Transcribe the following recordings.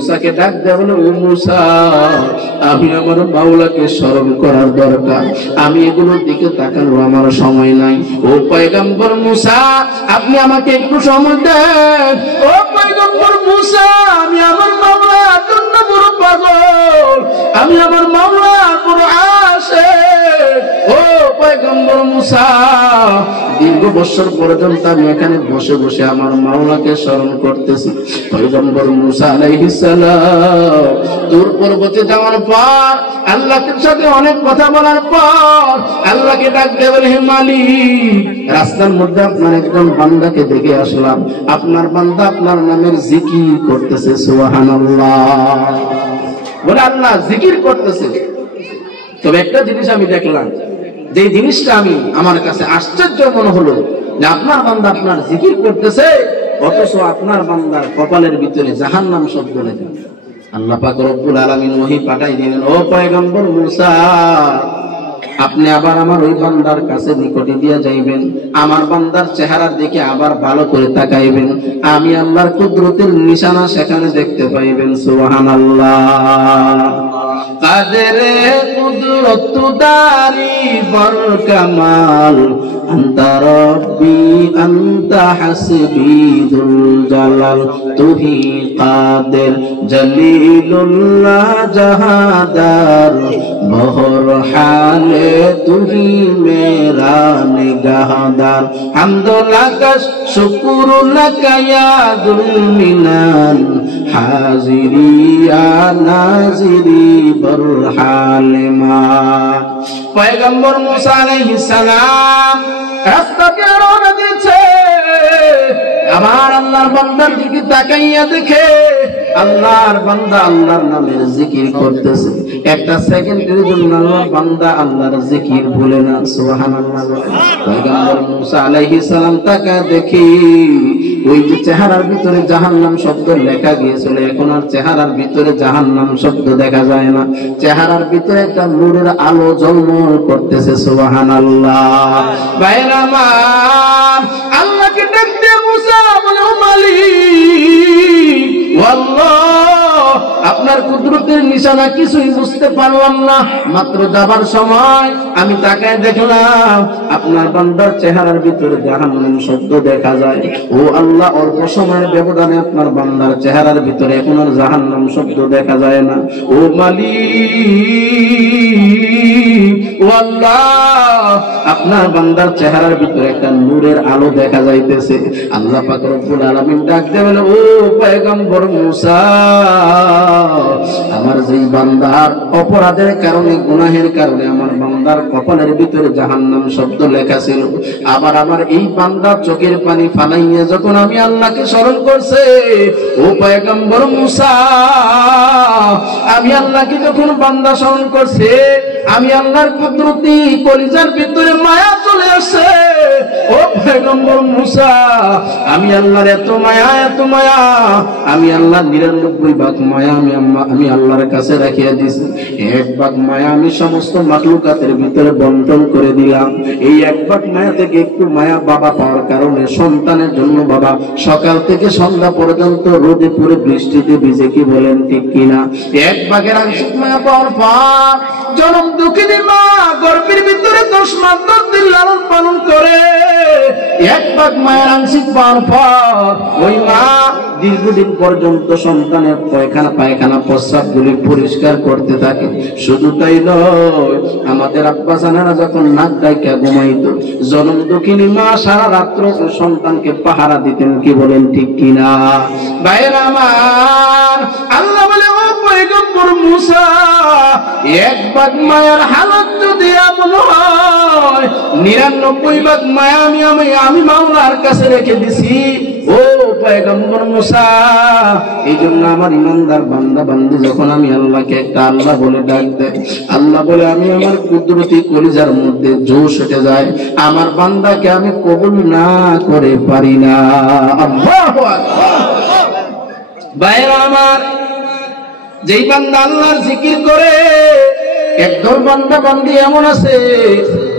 মুসাকে ডাক দেয়া বলে, ও মুসা, আমি আমার মাওলাকে স্মরণ করার দরকার, আমি এগুলোর দিকে তাকানোর আমার সময় নাই। ও পয়গম্বর মুসা, আপনি আমাকে একটু সময় দেন। ও পয়গম্বর মুসা, আমি আমার মাওলার জন্য বড় পাগল, আমি আমার মাওলার বড় আশিক। ও পয়গম্বর মুসা, দীর্ঘ বছর পর্যন্ত আমি এখানে বসে বসে আমার মাওলাকে স্মরণ করতেছি। পয়গম্বর মুসা আলাইহিস সালাম দূর পর্বতে যাওয়ার পর, আল্লাহর সাথে অনেক কথা বলার পর আল্লাহকে ডাক দিয়ে বলে, হে মালিক, রাস্তার মধ্যে আপনার একজন বান্দাকে দেখে আসলাম, আপনার বান্দা আপনার নামের জিকির করতেছে। সুবহানাল্লাহ। বলে আল্লাহ জিকির করতেছে। তবে একটা জিনিস আমি দেখলাম, যে জিনিসটা আমার কাছে আশ্চর্য মনে হলো, যে আপনার বান্দা আপনার জিকির করতেছে, অথচ আপনার বান্দার কপালের ভিতরে জাহান্নাম শব্দ লেখা। আল্লাহ পাক রব্বুল আলামিন ওহী পাঠাই দিলেন, ও পয়গম্বর মুসা, আপনি আবার আমার ওই বান্দার কাছে নিকটে দিয়ে যাইবেন, আমার বান্দার চেহারার দিকে আবার ভালো করে তাকাইবেন, আমি আল্লাহর কুদরতের নিশানা সেখানে দেখতে পাইবেন। সুবহানাল্লাহ। কাদেরে কুদরত দারি বর কামাল, আনতা রব্বি আনতা হাসবি যুল জালাল, তুহি কাদের জলিলুল্লাহ জাহাদার, বহর হালে তুহি মেরা নিগাহদার, হামদুলিল্লাহ শুকরুল্লাহ ইয়া যুল মিনান, হাজিরি ইয়া নাজিরি বরহালে মা। পয়গম্বর মুসা আলাইহিস সালাম রাস্তাকে রওনা দিয়েছে, আমার আল্লাহর বান্দার দিকে তাকাইয়া দেখে আল্লাহর বান্দা আল্লাহর নামের জিকির করতেছে। একটা সেকেন্ডের জন্য আল্লাহর বান্দা আল্লাহর জিকির ভুলে না। সুবহানাল্লাহ। পয়গম্বর মুসা আলাইহিস সালাম তাকায় দেখি, ওই যে চেহারার ভিতরে জাহান্নাম শব্দ লেখা গিয়েছিল, এখন আর চেহারার ভিতরে জাহান্নাম শব্দ দেখা যায় না, চেহারার ভিতরে একটা নূরের আলো ঝলমল করতেছে। সুবহানাল্লাহ। ভাইরা আমার, আল্লাহকে ডাকতে মুসা বলে, ও মালিক, আল্লাহ, আপনার কুদরতের নিশানা কিছুই বুঝতে পারলাম না। মাত্র যাবার সময় আমি তাকায় দেখলাম আপনার বান্দার চেহারার ভিতরে জাহান্নাম শব্দ দেখা যায়। ও আল্লাহ, অল্প সময়ের ব্যবধানে আপনার বান্দার চেহারার ভিতরে এখন আর জাহান্নাম শব্দ দেখা যায় না। ও মালিক, ও আল্লাহ, আপনার বান্দার চেহারার ভিতরে একটা নূরের আলো দেখা যাইতেছে। আল্লাহ পাক রব্বুল আলামিন ডাক দিয়ে বলে, ও পয়গম্বর মুসা, আমার যেই বান্দার অপরাধের কারণে, গুনাহের কারণে আমার বান্দার কপালের ভিতরে জাহান্নাম শব্দ লেখা ছিল, আবার আমার এই বান্দার চোখের পানি ফালাইয়া যখন আমি আল্লাহকে স্মরণ করছে, ও পয়গম্বর মুসা, আমি আল্লাহকে যখন বান্দা স্মরণ করছে, আমি আল্লাহর কুদরতি কলিজার ভিতরে মায়া চলে আসছে। ও পয়গম্বর মুসা, আমি আল্লাহর এত মায়া, এত মায়া, আমি আল্লাহ 99 ভাগ মায়া আমি আল্লাহর কাছে রাখিয়া দিছি। 1 ভাগ মায়া আমি সমস্ত মাখলুকাতের ভিতরে বন্টন করে দিলাম। এই 1 ভাগ মায়া থেকে একটু মায়া বাবা পাওয়ার কারণে, সন্তানের জন্য বাবা সকাল থেকে সন্ধ্যা পর্যন্ত রোদে পুরে বৃষ্টিতে ভিজে, কি বলেন ঠিক কিনা? 1 ভাগের আংশিক মায়া পাওয়ার পর জনম দুঃখিনী মা গর্ভের ভিতরে 10 মাস 10 দিন লালন পালন করে, 1 ভাগ মায়ের আংশিক পাওয়ার পর ওই মা দীর্ঘদিন পর্যন্ত সন্তানের পায়খানা প্রস্রাবগুলি পরিষ্কার করতে থাকে। শুধু তাই নয়, আমাদের আব্বা জানেরা যখন নাক ডাইকা ঘুমাইতো, জনম দুঃখিনী মা সারা রাত্র সন্তানকে পাহারা দিতেন, কি বলেন ঠিক কিনা? ভাইরা আমার, আল্লাহ বলে, ও পয়গম্বর মুসা, 1 ভাগ মায়ার হালত যদি এমন হয়, 99 ভাগ মায়া আমি মাওলার কাছে রেখে দিছি। ও পয়গম্বর মুসা, এই জন্য আমার ইমানদার বান্দা বান্দি যখন আমি আল্লাহকে একটা আল্লাহ বলে ডাক দেয়, আল্লাহ বলে আমি আমার কুদরতি কলিজার মধ্যে জোশ উঠে যায়, আমার বান্দাকে আমি কবুল না করে পারি না। আল্লাহু আকবার। ভাইরা আমার, যেই বান্দা আল্লাহর জিকির করে, একদল বান্দা বান্দি এমন আছে,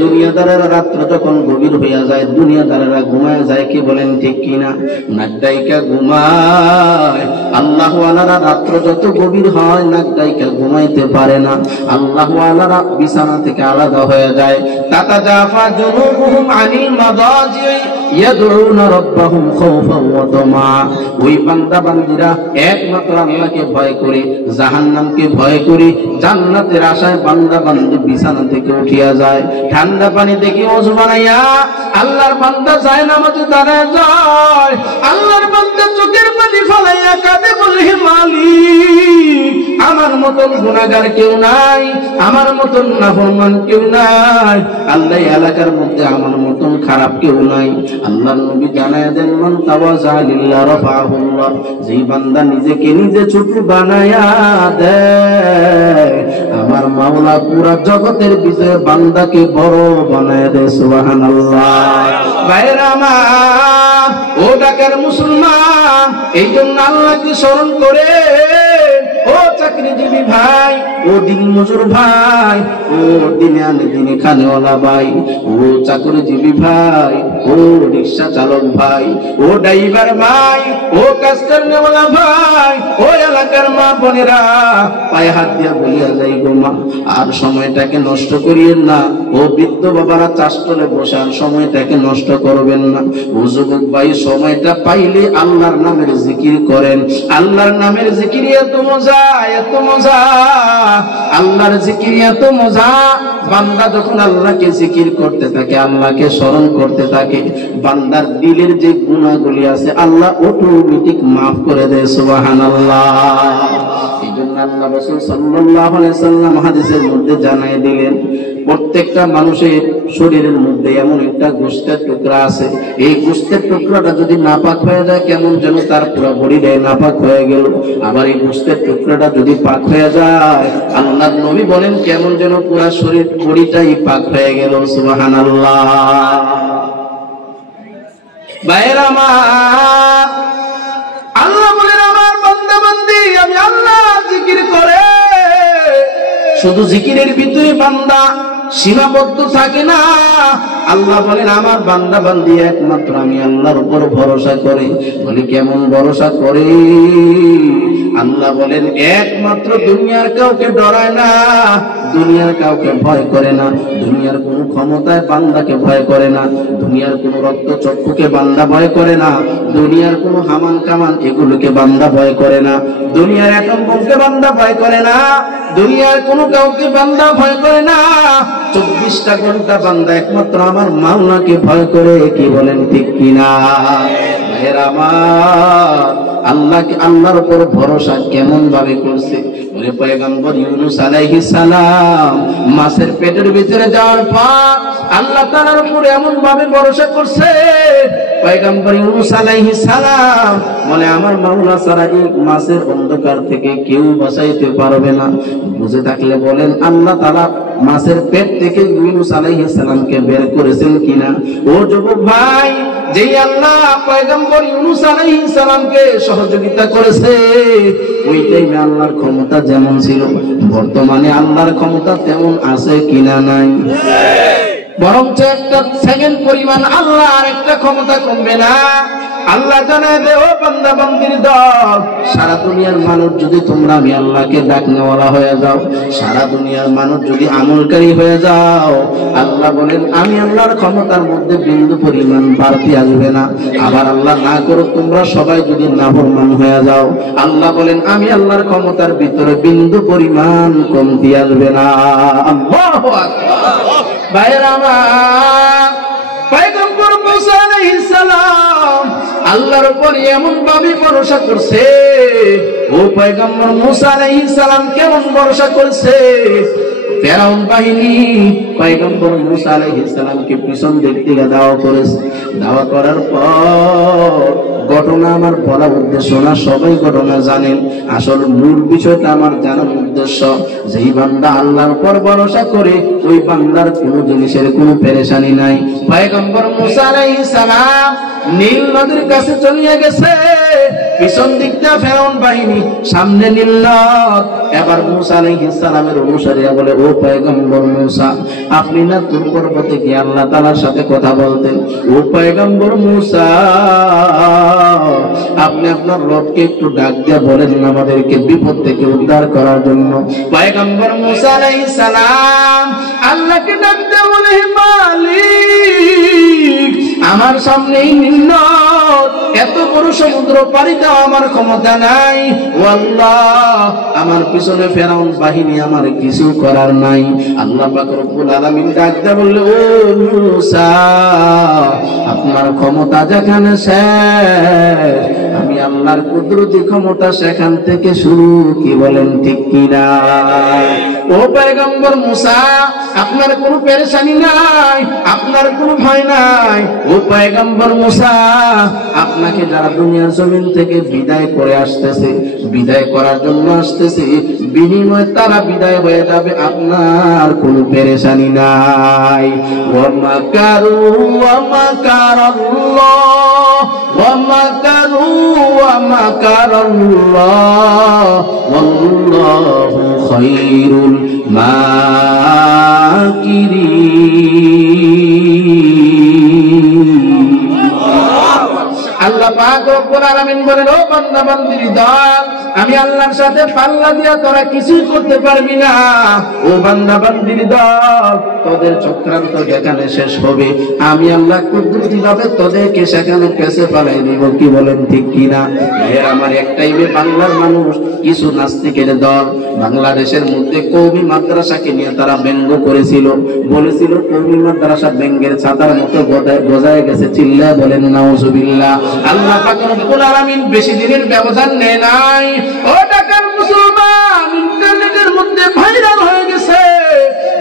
দুনিয়াদারেরা রাত্র যখন গভীর হইয়া যায়, দুনিয়াদারেরা ঘুমায় যায়, কি বলেন ঠিক কিনা? নাক ডাইকা ঘুমায়। আল্লাহ ওয়ালারা রাত্র যত গভীর হয় নাক ডাইকা ঘুমাইতে পারে না। আল্লাহ ওয়ালারা বিছানা থেকে আলাদা হয়ে যায়। তাতাজাফা জুনুবুহুম আনিল মাদাজি ইয়াদউনা রাব্বাহুম খাওফান ওয়া তামা। ওই বান্দা বান্দিরা একমাত্র আল্লাহকে ভয় করে, জাহান্নামকে ভয় করে, জান্নাতের আশায় বান্দা বান্দি বিছানা থেকে উঠিয়া যায়। ঠান্ডা পানি দেখে ওযু বানাইয়া আল্লাহর বান্দা যায় নামাজে দাঁড়ায় যায়। আল্লাহর বান্দা চোখের পানি ফলাইয়া কাঁদে, বলে হে মালিক, আমার মতন গুনাহগার কেউ নাই, আমার মতন নাফরমান কেউ নাই, আল্লাহ এলাকার মধ্যে আমার মতন খারাপ কেউ নাই। আল্লাহর নবী জানায়া দেন, মান তাওয়াজা লিল্লাহ রাফাহুল্লাহ। যেই বান্দা নিজেকে নিজে ছোট বানায়া দেয়, আমার মাওলা পুরা জগতের বিজয় বান্দাকে বড় বানায় দেয়। সুবহানাল্লাহ। ভাইরা আমার, ও ঢাকার মুসলমান, এই জন্য আল্লাহকে স্মরণ করে, ও চাকরিজীবী ভাই, ও দিন মজুর ভাই, ও দিনে আনে দিনে খানেওয়ালা ভাই, ও চাকরিজীবী ভাই, ও রিক্সা চালক ভাই, ও ড্রাইভার ভাই, ও কাজ কর্নেওয়ালা ভাই, ও এলাকার মা বোনেরা, পায়ে হাত দিয়া বলিয়া যাই গো মা, আর সময়টাকে নষ্ট করিয়েন না। ও বৃদ্ধ বাবারা চাষতলে বসে আর সময়টাকে নষ্ট করবেন না। ও যুবক ভাই, সময়টা পাইলে আল্লাহর নামের জিকির করেন। আল্লাহর নামের জিকির এত মজা, এত মজা, আল্লাহর জিকির এত মজা। বান্দা যখন আল্লাহকে জিকির করতে থাকে, আল্লাহকে স্মরণ করতে থাকে, বান্দার দিলের যে গুনাহগুলি আছে আল্লাহ অটোমেটিক মাফ করে দেয়। সুবহানাল্লাহ। এই জন্য আল্লাহ রাসূল সাল্লাল্লাহু আলাইহি সাল্লাম হাদিসের মধ্যে জানাই দিলেন, প্রত্যেকটা মানুষের শরীরের মধ্যে এমন একটা গোশতের টুকরা আছে, এই গোশতের টুকরাটা যদি নাপাক হয়ে যায়, কেমন যেন তার পুরো বডিটাই নাপাক হয়ে গেল। আবার এই গোশতের টুকরাটা যদি পাক হয়ে যায়, আল্লাহর নবী বলেন কেমন যেন পুরো শরীর বডিটাই পাক হয়ে গেল। সুবহানাল্লাহ। ভাইরা আমার, আল্লাহ বলেন, আমার বান্দা বান্দি আমি আল্লাহ জিকির করে, শুধু জিকিরের ভিতরে বান্দা সীমাবদ্ধ থাকে না। আল্লাহ বলেন, আমার বান্দা বান্দি একমাত্র আমি আল্লাহর উপর ভরসা করে। বলি কেমন ভরসা করে? আল্লাহ বলেন, একমাত্র দুনিয়ার কাউকে ডরায় না, দুনিয়ার কাউকে ভয় করে না, দুনিয়ার কোন ক্ষমতায় বান্দাকে ভয় করে না, দুনিয়ার কোন রক্ত চক্ষুকে বান্দা ভয় করে না, দুনিয়ার কোন হামান কামান এগুলোকে বান্দা ভয় করে না, দুনিয়ার এটম বোমকে বান্দা ভয় করে না, দুনিয়ার কোন কাউকে বান্দা ভয় করে না। 24টা ঘন্টা বান্দা একমাত্র আমার মাওলাকে ভয় করে। কি বলেন ঠিক কিনা? ভাইরা আমার, আল্লাহকে, আল্লাহর উপর ভরসা কেমন ভাবে করছে? ওরে পয়গম্বর ইউনূস আলাইহিস সালাম মাছের পেটের ভিতরে যাওয়ার পর আল্লাহ তাআলার উপর এমন ভাবে ভরসা করছে, পয়গম্বর ইউনূস আলাইহিস সালাম বলে, আমার মাওলা ছাড়া এই মাছের অন্ধকার থেকে কেউ বাঁচাইতে পারবে না। বুঝে থাকলে বলেন, আল্লাহ তাআলা মাছের পেট থেকে ইউনূস আলাইহিস সালামকে বের করেছেন কিনা? ও যুবক ভাই, যেই আল্লাহ পয়গম্বর ইউনূস আলাইহিস সালামকে সহযোগিতা করেছে, ওই টাইমে আল্লাহর ক্ষমতা যেমন ছিল, বর্তমানে আল্লাহর ক্ষমতা তেমন আছে কিনা? নাই। বরঞ্চ একটা সেকেন্ড পরিমাণ আল্লাহ আর একটা ক্ষমতা কমবে না। আল্লাহ জানায় দে, ও বান্দা বান্দির দল, সারা দুনিয়ার মানুষ যদি তোমরা আমি আল্লাহকে ডাকনেওয়ালা হয়ে যাও, সারা দুনিয়ার মানুষ যদি আমলকারী হয়ে যাও, আল্লাহ বলেন আমি আল্লাহর ক্ষমতার মধ্যে বিন্দু পরিমাণ বাড়তি আসবে না। আবার আল্লাহ না করো, তোমরা সবাই যদি নাফরমান হয়ে যাও, আল্লাহ বলেন আমি আল্লাহর ক্ষমতার ভিতরে বিন্দু পরিমাণ কমতি আসবে না। আল্লাহু আকবার। ভাইরা আমার, পয়গম্বর মুসা আলাইহিস সালাম আল্লাহর উপর এমন ভাবে ভরসা করছে। ও পয়গম্বর মুসা আলাইহিস সালাম কেমন ভরসা করছে? ফেরাউন বাহিনী পয়গম্বর মুসা আলাইহিস সালামকে পিছন দিক থেকে দাওয়া করেছে। দাওয়া করার পর ঘটনা আমার বলার উদ্দেশ্য না, সবাই ঘটনা জানেন। আসল মূল বিষয়টা আমার জানার উদ্দেশ্য, যেই বান্দা আল্লাহর উপর ভরসা করে ওই বান্দার কোনো জিনিসের কোনো পেরেশানি নাই। পয়গম্বর মুসা আলাইহিস সালাম নীল নদীর কাছে চলে গেছে, পিছন দিকটা ফেরাউন বাহিনী, সামনে নীল নদ। এবার মুসা আলাইহিস সালামের অনুসারীরা বলে, ও পয়গম্বর মুসা, আপনি না তুর পর্বতে গিয়ে আল্লাহ তাআলার সাথে কথা বলতেন। ও পয়গম্বর মুসা, আপনি আপনার রবকে একটু ডাক দিয়ে বলেন আমাদেরকে বিপদ থেকে উদ্ধার করার জন্য। পয়গম্বর মুসা আলাইহিস সালাম আল্লাহকে ডাক দিয়ে বলে, মালিক, আমার সামনেই নীল নদ, এত বড় সমুদ্র পাড়ি দেওয়া আমার ক্ষমতা নাই। ও আল্লাহ, আমার পিছনে ফেরাউন বাহিনী, আমার কিছু করার নাই। আল্লাহ পাক রব্বুল আলামিন ডাক দিয়ে বলল, ও মুসা, আপনার ক্ষমতা যেখানে শেষ, আমি আল্লাহর কুদরতি ক্ষমতা সেখান থেকে শুরু। কি বলেন ঠিক কিনা? ও পয়গম্বর মুসা, আপনার কোনো পেরেশানি নাই, আপনার কোনো ভয় নাই। ও পয়গম্বর মুসা, আপনাকে যারা দুনিয়ার জমিন থেকে বিদায় করে আসতেছে, বিদায় করার জন্য আসতেছে, বিনিময়ে তারা বিদায় হয়ে যাবে, আপনার কোনো পেরেশানি নাই। ওয়া মাকারু ওয়া মাকারাল্লাহ ওয়া মাকারু ওয়া মাকারাল্লাহ ওয়াল্লাহু খায়রুল মাকিরিন। আল্লাহ পাক রব্বুল আলামিন বলেন, ও বান্দা বান্দির দল, আমি আল্লাহর সাথে পাল্লা দিয়া তোরা কিছুই করতে পারবি না। ও বান্দা বান্দির দল, তোদের চক্রান্ত যেখানে শেষ হবে, আমি আল্লাহ কুদরতি ভাবে তোদেরকে সেখানে পেছে ফেলাই দিব। কি বলেন ঠিক কিনা? এর আমার একটাই বাংলার মানুষ, কিছু নাস্তিকের দল বাংলাদেশের মধ্যে কওমি মাদ্রাসাকে নিয়ে তারা ব্যঙ্গ করেছিল, বলেছিল কওমি মাদ্রাসা ব্যঙ্গের ছাতার মতো গজায় গেছে। চিল্লায় বলেন নাউজুবিল্লাহ। আল্লাহ পাক রব্বুল আলামিন বেশি দিনের ব্যবধান নেয় নাই। ও ঢাকার মুসলমান, ইন্টারনেটের মধ্যে ভাইরাল হয়ে গেছে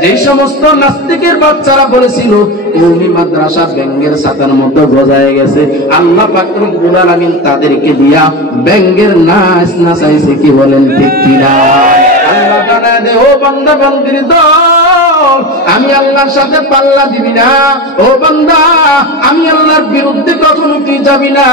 যে সমস্ত নাস্তিকের বাচ্চারা বলেছিল কওমি মাদ্রাসা ব্যঙ্গের ছাতার মতো গজায় গেছে, আল্লাহ পাক রব্বুল আলামিন তাদেরকে দিয়া ব্যঙ্গের নাচ নাচাইছে। কি বলেন ঠিক কিনা? আল্লাহ জানা দে, ও বান্দা বান্দির দল, আমি আল্লাহর সাথে পাল্লা দিবি না। ও বান্দা, আমি আল্লাহর বিরুদ্ধে কখনো তুই যাবি না।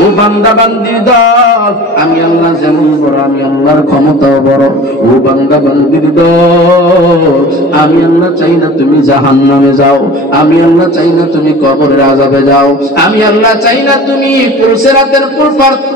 ও বান্দা বান্দির দল, আমি আল্লাহ যেমন বড়, আমি আল্লাহর ক্ষমতাও বড়। ও বান্দা বান্দির দল, আমি আল্লাহ চাই না তুমি জাহান্নামে যাও, আমি আল্লাহ চাই না তুমি কবরের আযাবে যাও, আমি আল্লাহ চাই না তুমি পুলসিরাতের পুল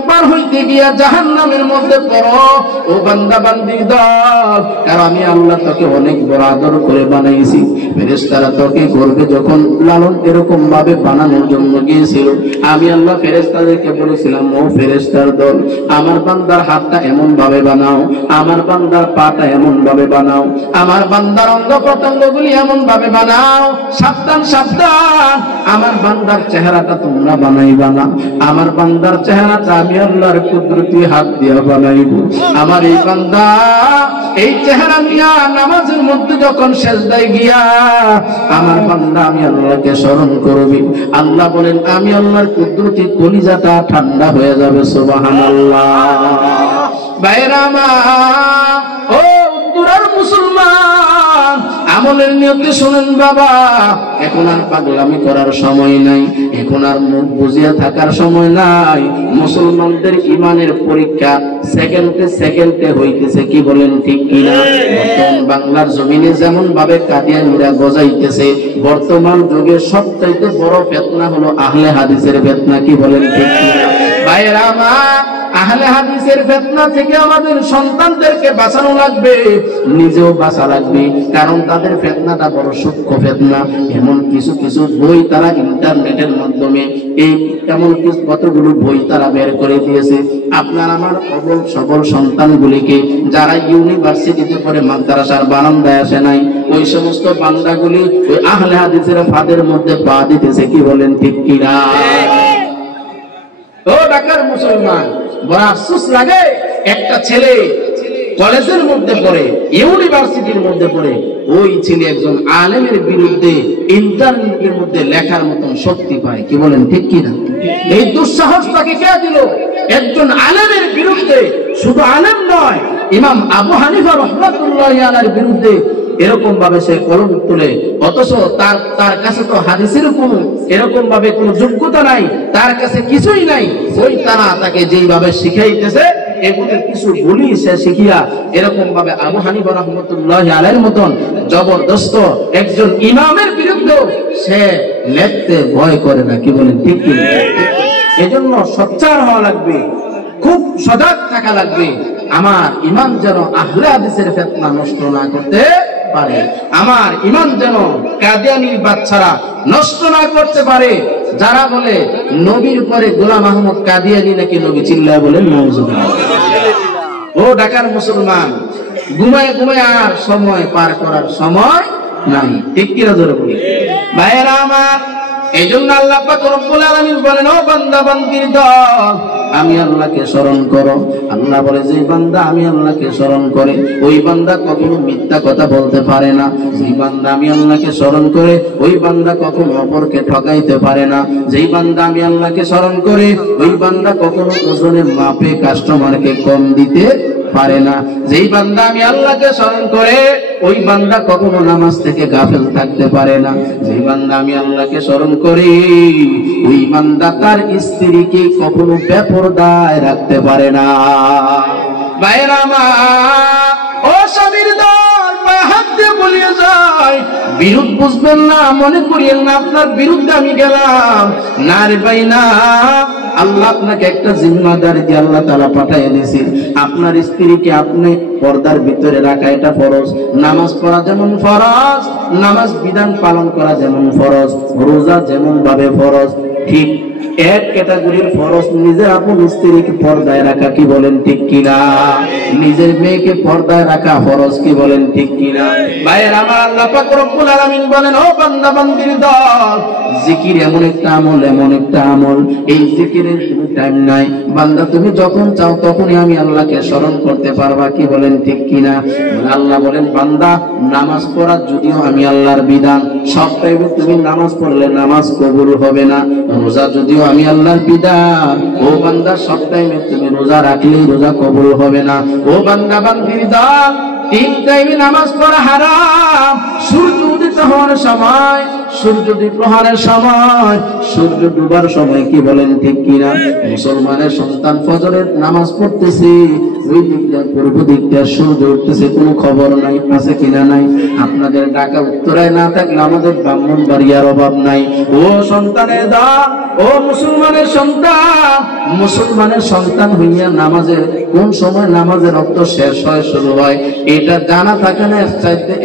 পার হইতে গিয়া জাহান্নামের মধ্যে পড়ো। ও বান্দা বান্দির দল, কারণ আমি আল্লাহ তোকে অনেক বড় আদর করে বানাইছি। ফেরেশতারা তোকে করবে যখন লালন এরকম ভাবে বানানোর জন্য গিয়েছিল, আমি আল্লাহ ফেরেশতাদেরকে বলেছিলাম, ও ফেরেশতার দল, আমার বান্দার হাতটা এমন ভাবে বানাও, আমার বান্দার পাটা এমন ভাবে বানাও, আমার বান্দার অঙ্গ প্রত্যঙ্গগুলি এমন ভাবে বানাও। সাবধান সাবধান, আমার বান্দার চেহারাটা তোমরা বানাইবা না, আমার বান্দার চেহারাটা আমি আল্লাহর কুদরতি হাত দিয়া বানাইব। আমার এই বান্দা এই চেহারা নিয়া নামাজের মধ্যে যখন সেজদায় গিয়া আমার বান্দা আমি আল্লাহকে স্মরণ করবি, আল্লাহ বলেন আমি আল্লাহর কুদরতি কলিজাটা ঠান্ডা হয়ে যাবে। সুবহানাল্লাহ। বাইরা মা, ও উত্তরার মুসলমান, আমলের নিয়তে শুনেন বাবা, এখন আর পাগলামি করার সময় নাই, এখন আর মুখ বুঝিয়া থাকার সময় নাই। মুসলমানদের ইমানের পরীক্ষা সেকেন্ডে সেকেন্ডে হইতেছে। কি বলেন ঠিক কিনা? বর্তমান বাংলার জমিনে যেমন ভাবে কাদিয়ানীরা গজাইতেছে, বর্তমান যুগে সবচাইতে বড় ফিতনা হলো আহলে হাদিসের ফিতনা। কি বলেন ঠিক কিনা? ভাইরা আমার, আহলে হাদিসের ফিতনা থেকে আমাদের সন্তানদেরকে বাঁচানো লাগবে, নিজেও বাঁচা লাগবে, কারণ তাদের ফিতনাটা বড় সূক্ষ্ম ফিতনা। এমন কিছু কিছু বই তারা ইন্টারনেটের মাধ্যমে এই এমন কিছু কতগুলো বই তারা বের করে দিয়েছে। আপনার আমার অবল সবল সন্তানগুলিকে যারা ইউনিভার্সিটিতে পড়ে মাদ্রাসার বারান্দায় আসে নাই, ওই সমস্ত বান্দাগুলি ওই আহলে হাদিসের ফাঁদের মধ্যে পা দিতেছে। কি বলেন ঠিক কিনা? ও ঢাকার মুসলমান, বড় আফসোস লাগে, একটা ছেলে কলেজের মধ্যে পড়ে, ইউনিভার্সিটির মধ্যে পড়ে, ওই ছেলে একজন আলেমের বিরুদ্ধে ইন্টারনেটের মধ্যে লেখার মতন শক্তি পায়। কি বলেন ঠিক কিনা? এই দুঃসাহস তাকে কে দিল? একজন আলেমের বিরুদ্ধে, শুধু আলেম নয়, ইমাম আবু হানিফা রাহমাতুল্লাহি আলাইহির বিরুদ্ধে এরকম ভাবে সে কলম তুলে, অথচ তার কাছে তো হাদিসের কোনো এরকম ভাবে কোনো যোগ্যতা নাই, তার কাছে কিছুই নাই। ওই তারা তাকে যেইভাবে শিখাইতেছে এগুলোর কিছু বলি সে শিখিয়া এরকম ভাবে আবু হানিফা রাহমাতুল্লাহি আলাইহির মতন জবরদস্ত একজন ইমামের বিরুদ্ধে সে লেখতে ভয় করে না। কি বলেন ঠিক কি? এজন্য সোচ্চার হওয়া লাগবে, খুব সজাগ থাকা লাগবে। আমার ঈমান যেন আহলে হাদিসের ফিতনা নষ্ট না করতে পারে, আমার ঈমান যেন কাদিয়ানীর বাচ্চারা নষ্ট না করতে পারে। যারা বলে নবীর পরে গোলাম আহমদ কাদিয়ানী নাকি নবী, চিল্লায় বলেন নাউজুবিল্লাহ। ও ঢাকার মুসলমান, ঘুমায় ঘুমায় আর সময় পার করার সময় নাই, ঠিক কি না জোরে বলি? ভাইয়েরা আমার, এই জন্য আল্লাহ পাক রব্বুল আলামিন বলেন, ও বান্দা বান্দির দল, আমি আল্লাহকে স্মরণ করো। আল্লাহ বলে যে বান্দা আমি আল্লাহকে স্মরণ করে ওই বান্দা কখনো মিথ্যা কথা বলতে পারে না। যেই বান্দা আমি আল্লাহকে স্মরণ করে ওই বান্দা কখনো অপরকে ঠকাইতে পারে না। যেই বান্দা আমি আল্লাহকে স্মরণ করে ওই বান্দা কখনো ওজনের মাপে কাস্টমারকে কম দিতে পারে না। যেই বান্দা আমি আল্লাহকে স্মরণ করে ওই বান্দা কখনো নামাজ থেকে গাফেল থাকতে পারে না। যেই বান্দা আমি আল্লাহকে স্মরণ করি ওই বান্দা তার স্ত্রীকে কখনো বেপরদায় রাখতে পারে না। ভাইরা আমার, ও স্বামীর দল, পায়ে হাত দিয়ে বলিয়ে যায়, বিরোধ বুঝবেন না, মনে করিয়েন না আপনার বিরুদ্ধে আমি গেলাম। না রে ভাই না, আল্লাহ আপনাকে একটা জিম্মাদারি দিয়ে আল্লাহ তাআলা পাঠিয়ে দিয়েছে। আপনার স্ত্রীকে আপনি পর্দার ভিতরে রাখা এটা ফরজ। নামাজ পড়া যেমন ফরজ, নামাজ বিধান পালন করা যেমন ফরজ, রোজা যেমন ভাবে ফরজ, ঠিক এক ক্যাটাগরির ফরজ নিজের আপন স্ত্রীকে পর্দায় রাখা। কি বলেন ঠিক কিনা? নিজের মেয়েকে পর্দায় রাখা ফরজ। কি বলেন ঠিক কিনা? ভাইয়ের আমার, আল্লাহ পাক রব্বুল আলামিন বলেন, ও বান্দা বান্দির দল, জিকির এমন একটা আমল, এমন একটা আমল, এই জিকিরের কোনো টাইম নাই। বান্দা তুমি যখন চাও তখনই আমি আল্লাহকে স্মরণ করতে পারবা। কি বলেন ঠিক কিনা? আল্লাহ বলেন, বান্দা নামাজ পড়া যদিও আমি আল্লাহর বিধান, সব টাইমে তুমি নামাজ পড়লে নামাজ কবুল হবে না। রোজা যদিও আমি আল্লাহর বিধান, ও বান্দা সব টাইমে তুমি রোজা রাখলেই রোজা কবুল হবে না। ও বান্দা বান্দির দল, তিন টাইমে নামাজ পড়া হারাম। সূর্য উদিত হওয়ার সময়, সূর্য প্রহারের সময়, সূর্য ডুবার সময়। কি বলেন ঠিক কিনা? মুসলমানের সন্তান ফজরের নামাজ পড়তেছে, ওই দিকটা পূর্ব দিকটা সূর্য উঠতেছে, কোনো খবর নাই, আছে কিনা নাই? আপনাদের ঢাকা উত্তরায় না থাকলে আমাদের ব্রাহ্মণবাড়িয়ার অভাব নাই। ও সন্তানের দল, ও মুসলমানের সন্তান, মুসলমানের সন্তান হইয়া নামাজের কোন সময় নামাজের রক্ত শেষ হয় শুরু হয় এটা জানা থাকে না।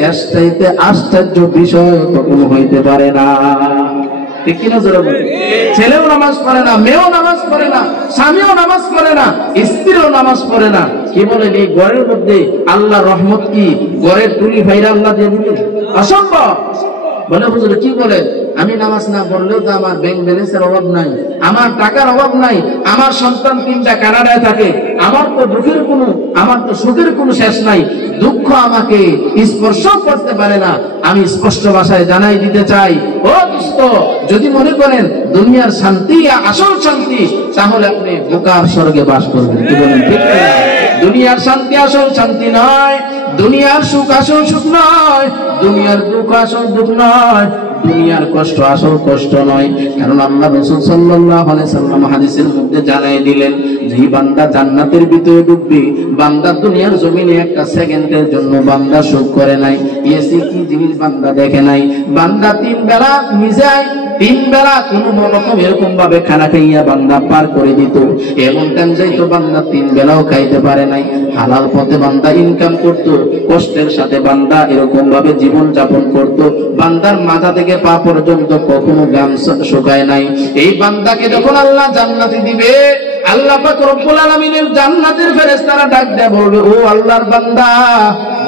এর চাইতে আশ্চর্য বিষয় কখনো হইতে পারে না। ঠিক কিনা জোরে বলেন? ছেলেও নামাজ পড়ে না, মেয়েও নামাজ পড়ে না, স্বামীও নামাজ পড়ে না, স্ত্রীও নামাজ পড়ে না। কি বলেন, এই ঘরের মধ্যে আল্লাহর রহমত কি ঘরের টুলি ভাইরা আল্লাহ দিয়ে দিবেন? অসম্ভব। বলে হুজুর কি বলেন, আমি নামাজ না পড়লেও তো আমার ব্যাংক ব্যালেন্সের অভাব নাই, আমার টাকার অভাব নাই, আমার সন্তান তিনটা কানাডায় থাকে, আমার তো সুখের কোনো শেষ নাই, দুঃখ আমাকে স্পর্শ করতে পারে না। আমি স্পষ্ট ভাষায় জানাই দিতে চাই, ও দোস্ত, যদি মনে করেন দুনিয়ার শান্তি আসল শান্তি, তাহলে আপনি বোকার স্বর্গে বাস করবেন। কি বলেন ঠিক না? দুনিয়ার শান্তি আসল শান্তি নয়, দুনিয়ার সুখ আসল সুখ নয়, দুনিয়ার দুঃখ আসল দুঃখ নয়, দুনিয়ার কষ্ট আসল কষ্ট নয়। কারণ আল্লাহ রাসূল সাল্লাল্লাহু আলাইহি সাল্লাম হাদিসের মধ্যে জানাই দিলেন, যে বান্দা জান্নাতের ভিতরে ঢুকবে, বান্দা দুনিয়ার জমিনে একটা সেকেন্ডের জন্য বান্দা সুখ করে নাই, এসি কি জিনিস বান্দা দেখে নাই। বান্দা তিন বেলা মিজায়, তিন বেলা কোন রকম এরকম ভাবে খানা খাইয়া বান্দা পার করে দিত। এমন টাইম যাইতো বান্দা তিন বেলাও খাইতে পারে নাই। হালাল পথে বান্দা ইনকাম করত, কষ্টের সাথে বান্দা এরকম ভাবে জীবন যাপন করত। বান্দার মাথা থেকে পা পর্যন্ত কখনো গামছা শুকায় নাই। এই বান্দাকে যখন আল্লাহ জান্নাতি দিবে, আল্লাহ পাক রব্বুল আলামিনের জান্নাতের ফেরেশতারা ডাক দেয়া বলবে, ও আল্লাহর বান্দা,